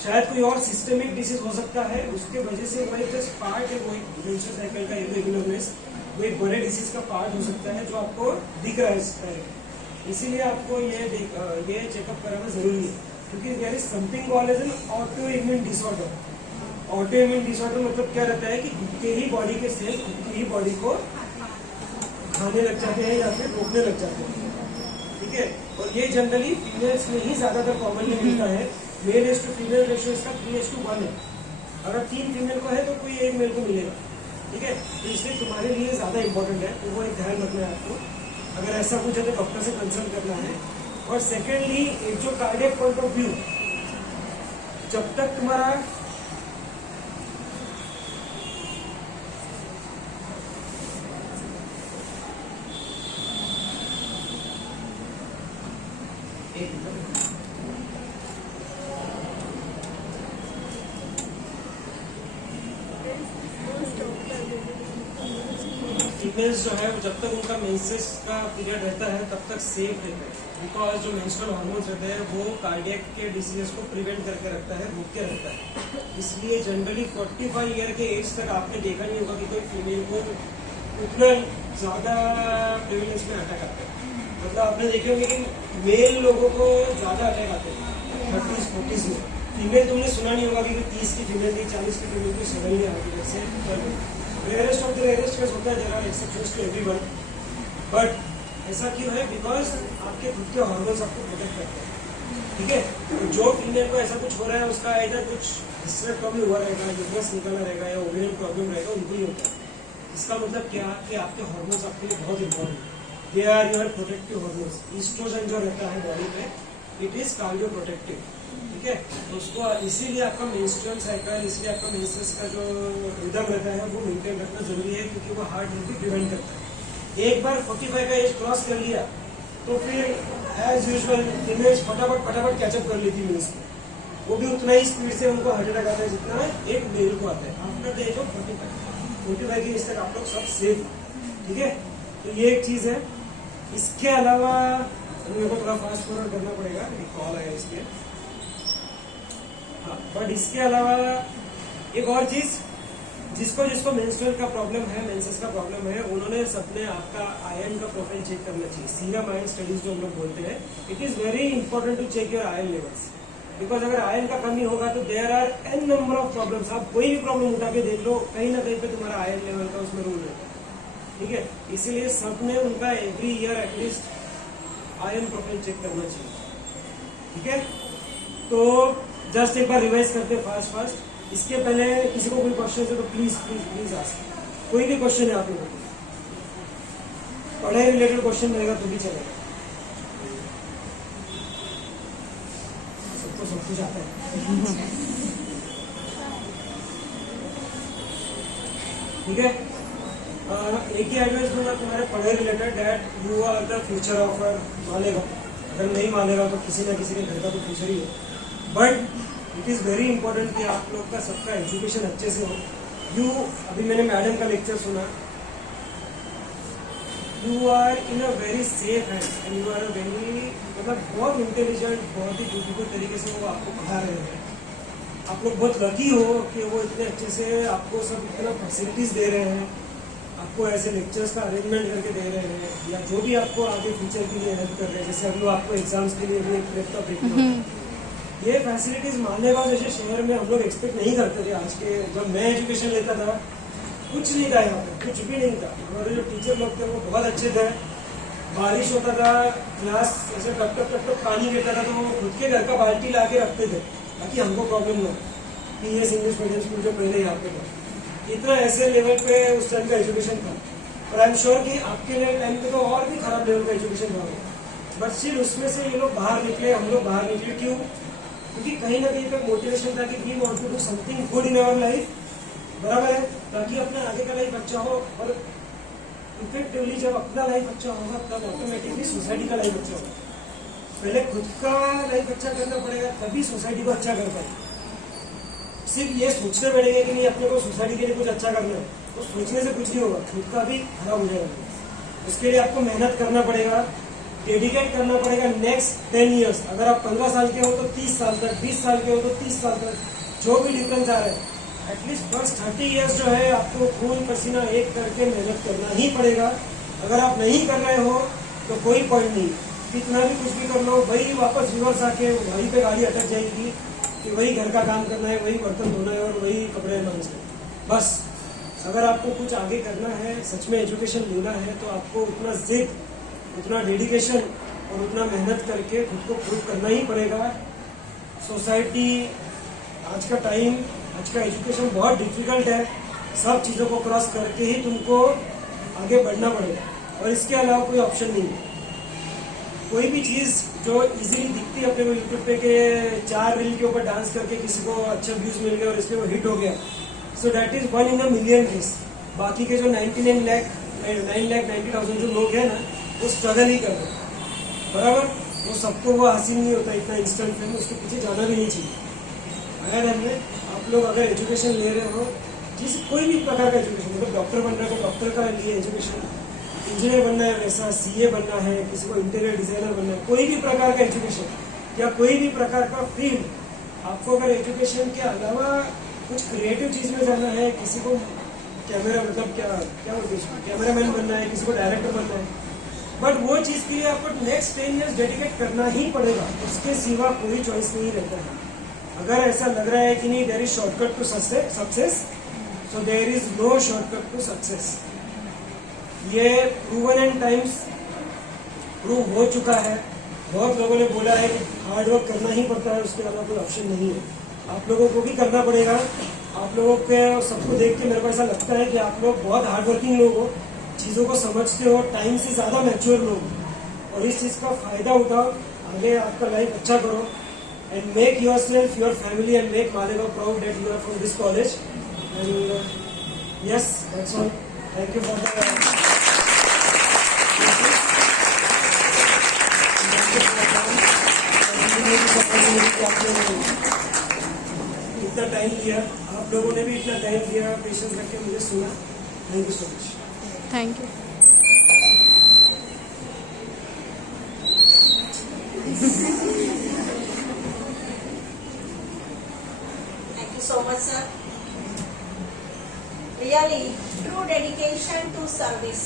शायद कोई और सिस्टमिक डिसीज हो सकता है, उसके वजह से वो एक जस्ट पार्ट है, वो एक मेंस्ट्रुअल साइकिल का इरेगुलरनेस, वो एक बड़े डिसीज का पार्ट हो सकता है जो आपको दिख रहा है। इसीलिए आपको ये चेकअप कराना जरूरी है, क्योंकि there is something called as an autoimmune disorder. Autoimmune disorder मतलब क्या रहता है कि खुद के ही बॉडी के सेल खुद की ही बॉडी को खाने लग जाते हैं या फिर रोकने लग जाते हैं, ठीक है। और ये जनरली फीमेल्स में ही ज्यादातर कॉमनली मिलता है। Male as to female ratio इसका 3:1 है। अगर 3 फीमेल को है तो कोई 1 मेल को मिलेगा, ठीक है। तो इसलिए तुम्हारे लिए ज्यादा इंपॉर्टेंट है, तो वो एक ध्यान रखना है आपको। अगर ऐसा कुछ है तो डॉक्टर से कंसल्ट करना है। और सेकेंडली, एक जो कार्डियक पॉइंट ऑफ व्यू, जब तक तुम्हारा फीमेल्स जो है वो जब तक उनका मेंसेस का पीरियड रहता है तब तक सेफ रहता है, बिकॉज जो मेंस्ट्रुअल हार्मोन्स रहते हैं वो कार्डियक के डिसीजेस को प्रिवेंट करके रखता है, रोक के रखता है। इसलिए जनरली 45 ईयर के एज तक आपने देखा नहीं होगा कि कोई फीमेल को उतना ज्यादा प्रिविलेंस में अटैक आता है। मतलब आपने देखे होंगे कि मेल लोगों को ज्यादा अटैक आते हैं 30s 40s में। फीमेल तुमने सुना नहीं होगा कि 30 की फीमेल थी, 40 की फीमेल को सडनली आती है। जैसे rarest of the rarest case होता है, there are exceptions to everyone, but ऐसा क्यों है? बिकॉज आपके खुद के हार्मोन्स आपको प्रोटेक्ट करते हैं, ठीक है। तो जो फीमेल को ऐसा कुछ हो रहा है, उसका इधर कुछ हिस्टेरेक्टोमी हुआ रहेगा, यूट्रस निकलना रहेगा या ओवेरियन प्रॉब्लम रहेगा, उनको ही होता है। इसका मतलब क्या कि आपके हार्मोन्स आपके लिए बहुत इंपॉर्टेंट है। They are your protective hormones. Oestrogen जो रहता है बॉडी में, इट इज कार्डियो प्रोटेक्टिव, ठीक है। तो उसको इसीलिए आपका मेंस्ट्रुअल साइकिल, इसलिए आपका मेंसेस का जो रिदम रहता है वो मेंटेन रखना जरूरी है, क्योंकि वो हार्ट डिजीज भी प्रिवेंट करता है। एक बार 45 का एज क्रॉस कर लिया तो फिर एज यूजुअल फीमेल्स फटाफट कैचअप कर लेती है, वो भी उतना ही स्पीड से उनको हार्ट अटैक आता है जितना एक मेल को आता है। आफ्टर द एज ऑफ 45 की एज तक आप लोग सब सेफ, ठीक है। तो ये एक चीज है। इसके अलावा मेरे को थोड़ा फास्ट फॉरवर्ड करना पड़ेगा, कॉल आया इसके। हाँ, बट इसके अलावा एक और चीज, जिसको मेंस्ट्रुअल का प्रॉब्लम है, मेंसेस का प्रॉब्लम है, उन्होंने सबने आपका आयरन का प्रोफाइल चेक करना चाहिए। सीरम आयरन स्टडीज जो हम लोग बोलते हैं, it is very important to check your iron levels, because अगर आयरन का कमी होगा तो there are an number of problems. आप कोई भी प्रॉब्लम उठा के देख लो, कहीं ना कहीं पे तुम्हारा आयरन लेवल का उसमें रूल रहता है, ठीक है। इसीलिए सबने उनका every year at least iron profile check करना चाहिए, ठीक है। तो जस्ट एक बार रिवाइज करते हैं फास्ट। इसके पहले किसी को कोई क्वेश्चन है तो प्लीज आस्क। कोई भी क्वेश्चन है आप लोगों को, पढ़ाई रिलेटेड क्वेश्चन रहेगा तो भी चलेगा, सबको सब कुछ आता है, ठीक है। एक ही एडवाइस दूंगा तुम्हारे पढ़ाई related, that you are the future of मानेगा। अगर नहीं मानेगा तो किसी ना किसी के घर का तो फ्यूचर ही है, but it is very important कि आप लोग का सबका एजुकेशन अच्छे से हो। अभी मैंने मैडम का लेक्चर सुना, you are in a very safe hand and you are a very, मतलब बहुत इंटेलिजेंट, बहुत ही ब्यूटीफुल तरीके से वो आपको पढ़ा रहे हैं। आप लोग बहुत लकी हो कि वो इतने अच्छे से आपको सब इतना फैसिलिटीज दे रहे हैं, आपको ऐसे लेक्चर्स का अरेंजमेंट करके दे रहे हैं, या जो भी आपको आगे फ्यूचर के लिए हेल्प कर रहे हैं। जैसे अभी वो आपको एग्जाम्स के लिए भी एक प्रेप का पेपर, ये फैसिलिटीज मालेगांव जैसे शहर में हम लोग एक्सपेक्ट नहीं करते थे। आज के जब मैं एजुकेशन लेता था कुछ नहीं था, यहाँ पे कुछ भी नहीं था। हमारे जो टीचर लोग थे वो बहुत अच्छे थे। बारिश होता था, क्लास ऐसे टप टप पानी गिरता था तो वो खुद के घर का बाल्टी ला के रखते थे ताकि हमको प्रॉब्लम ना हो। पीएस इंग्लिश मीडियम स्कूल जो पहले यहाँ पे था, इतना ऐसे लेवल पे उस टाइम का एजुकेशन था। और आई एम श्योर कि आपके टाइम पे तो और भी खराब लेवल का एजुकेशन हुआ, बट स्टिल उसमें से ये लोग बाहर निकले, हम लोग बाहर निकले। क्यों? क्योंकि कहीं ना कहीं पे मोटिवेशन था कि we want to do something good in our life, बराबर है, ताकि अपना आगे का लाइफ अच्छा हो। और इफेक्टिवली जब अपना लाइफ अच्छा होगा तब ऑटोमेटिकली सोसाइटी का लाइफ अच्छा होगा। पहले खुद का लाइफ अच्छा करना पड़ेगा, तभी सोसाइटी को अच्छा कर पाएंगे। सिर्फ ये सोचने पड़ेगा कि नहीं अपने को सोसाइटी के लिए कुछ अच्छा करना है, तो सोचने से कुछ नहीं होगा, खुद का भी खराब हो जाएगा। उसके लिए आपको मेहनत करना पड़ेगा, डेडिकेट करना पड़ेगा नेक्स्ट 10 ईयर्स। अगर आप 15 साल के हो तो 30 साल तक, 20 साल के हो तो 30 साल तक, जो भी डिफरेंस आ रहा है, एटलीस्ट फर्स्ट 30 ईयर्स जो है आपको खून पसीना एक करके मेहनत करना ही पड़ेगा। अगर आप नहीं कर रहे हो तो कोई पॉइंट नहीं, कितना भी कुछ भी कर लो, वही वापस रिवर्स आके वहीं पे गाड़ी अटक जाएगी कि वही घर का काम करना है, वही बर्तन धोना है और वही कपड़े मांजना है। बस अगर आपको कुछ आगे करना है, सच में एजुकेशन लेना है, तो आपको उतना जिद, उतना डेडिकेशन और उतना मेहनत करके खुद को प्रूव करना ही पड़ेगा। सोसाइटी, आज का टाइम, आज का एजुकेशन बहुत डिफिकल्ट है। सब चीज़ों को क्रॉस करके ही तुमको आगे बढ़ना पड़ेगा और इसके अलावा कोई ऑप्शन नहीं है। कोई भी चीज़ जो इजीली दिखती है अपने को यूट्यूब पे के 4 रील के ऊपर डांस करके किसी को अच्छा व्यूज मिल गया और इसलिए वो हिट हो गया, so that is 1 in a million case. बाकी के जो 9,90,000 जो लोग हैं ना, वो स्ट्रगल ही कर रहे हैं, बराबर। वो सबको वो हासिल नहीं होता इतना इंस्टेंट फेम, उसके पीछे जाना भी नहीं चाहिए। अगर हमने आप लोग अगर एजुकेशन ले रहे हो, जिस कोई भी प्रकार का एजुकेशन, मतलब डॉक्टर बनना है तो डॉक्टर का लिए एजुकेशन, इंजीनियर बनना है वैसा, सीए बनना है, किसी को इंटीरियर डिजाइनर बनना है, कोई भी प्रकार का एजुकेशन या कोई भी प्रकार का फील्ड, आपको अगर एजुकेशन के अलावा कुछ क्रिएटिव चीज में जाना है, किसी को कैमरा मतलब क्या बोलते हैं, कैमरामैन बनना है, किसी को डायरेक्टर बनना है, बट वो चीज के लिए आपको नेक्स्ट 10 ईयर्स डेडिकेट करना ही पड़ेगा, उसके सिवा कोई चॉइस नहीं रहता है। अगर ऐसा लग रहा है कि नहीं there is shortcut to success, so there is no shortcut to success. ये प्रूवन एंड टाइम्स प्रूव हो चुका है। बहुत लोगों ने बोला है कि हार्ड वर्क करना ही पड़ता है, उसके अलावा कोई ऑप्शन नहीं है। आप लोगों को भी करना पड़ेगा। आप लोगों के सबको देख के मेरे को ऐसा लगता है कि आप लोग बहुत हार्ड वर्किंग लोग हो, चीज़ों को समझते हो, टाइम से ज़्यादा मैच्योर लोग हो, और इस चीज़ का फायदा उठाओ, आगे आपका लाइफ अच्छा करो and make yourself, your family and make Malegaon proud that you are from this college. And yes, that's all. Thank you for the इतना टाइम लिया, आप लोगों ने भी इतना टाइम दिया, पेशेंस रख के मुझे सुना। Thank you so much. Thank you. Thank you so much, sir. Really, true dedication to service.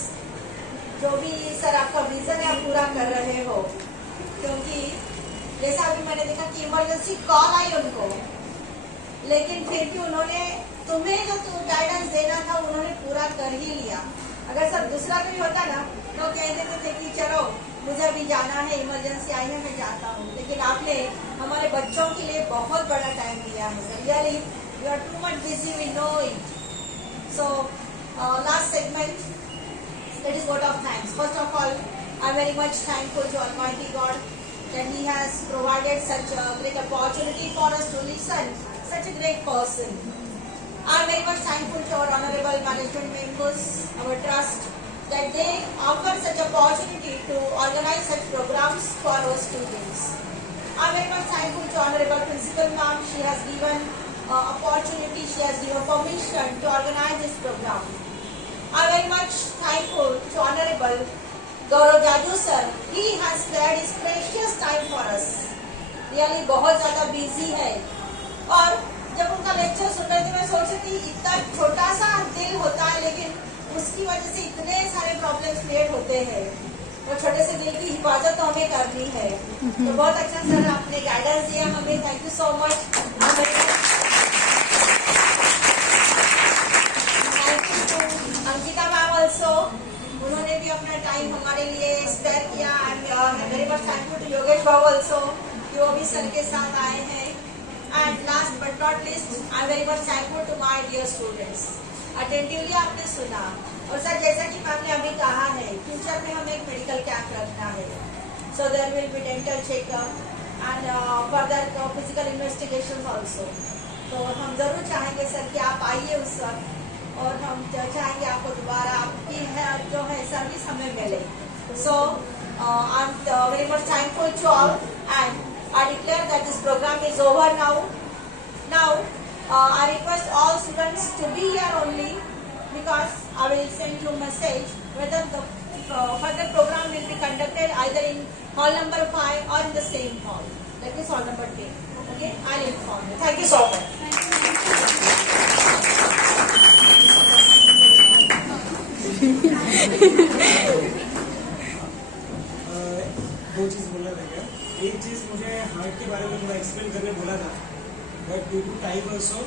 जो भी सर आपका विजन है आप पूरा कर रहे हो, क्योंकि जैसा अभी मैंने देखा कि इमरजेंसी कॉल आई उनको, लेकिन फिर भी उन्होंने तुम्हें जो गाइडेंस देना था उन्होंने पूरा कर ही लिया। अगर सर दूसरा कोई होता ना तो कह देते थे कि चलो मुझे अभी जाना है, इमरजेंसी आई है, मैं जाता हूँ, लेकिन आपने हमारे बच्चों के लिए बहुत बड़ा टाइम दिया है sir. Really you are too much busy, we know it. So last segment, that is vote of thanks. First of all, I'm very much thankful to Almighty God that He has provided such a great opportunity for us to listen such a great person. I'm very much thankful to our honorable management members, our trust, that they offer such opportunity to organize such programs for our students. I'm very much thankful to honorable principal ma'am. She has given opportunity, she has given permission to organize this program. I'm very much thankful to Honorable Gaurav Jaju sir. He has spared his precious time for us. Really बहुत ज़्यादा busy है, और जब उनका lecture सुन रही थी मैं सोच रही थी इतना छोटा सा दिल होता है, लेकिन उसकी वजह से इतने सारे प्रॉब्लम्स क्रिएट होते हैं। और छोटे से दिल की हिफाजत तो हमें करनी है। तो बहुत अच्छा सर आपने गाइडेंस दिया हमें, thank you so much. Ankita ma'am also, उन्होंने भी अपना टाइम हमारे लिए स्पेयर किया। And very much thankful to Yogesh Babu also कि वो भी सर के साथ आए हैं। And last but not least, I am very much thankful to my dear students. Attentively आपने सुना, और सर जैसा कि मैम ने अभी कहा है, फ्यूचर में हमें एक मेडिकल कैंप रखना है, so there will be dental checkup and further physical investigation also. तो हम जरूर चाहेंगे सर कि आप आइए उस वक्त, और हम चाहेंगे आपको दोबारा आपकी जो है सर्विस हमें मिले। So I am very much thankful to all and I declare that this programme is over now. I request all students to be here only, because I will send you message whether the further program will be conducted either in hall number 5 or in the same hall. That is hall number 10. Okay, I'll inform you. Thank you so much. दो चीज़ बोलना रह गया. एक चीज़ मुझे heart के बारे में थोड़ा एक्सप्लेन करने बोला था, but due to time also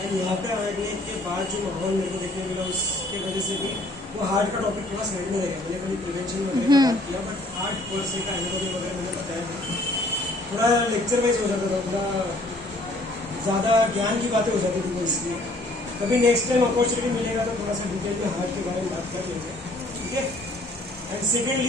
and यहाँ पे आने के बाद जो माहौल मेरे को देखने मिला उसके वजह से भी वो हार्ट का टॉपिक थोड़ा साइड में रहेगा. मैंने कभी प्रिवेंशन वगैरह का बात किया, बट हार्ट पर्से का एनाटॉमी वगैरह मैंने बताया था. थोड़ा लेक्चर वाइज हो जाता था, थोड़ा ज़्यादा ज्ञान की बातें हो जाती थी. तो इसलिए कभी नेक्स्ट टाइम अपॉर्चुनिटी मिलेगा तो थोड़ा सा डिटेल में हार्ट के बारे में बात कर लेंगे. ठीक है. And secondly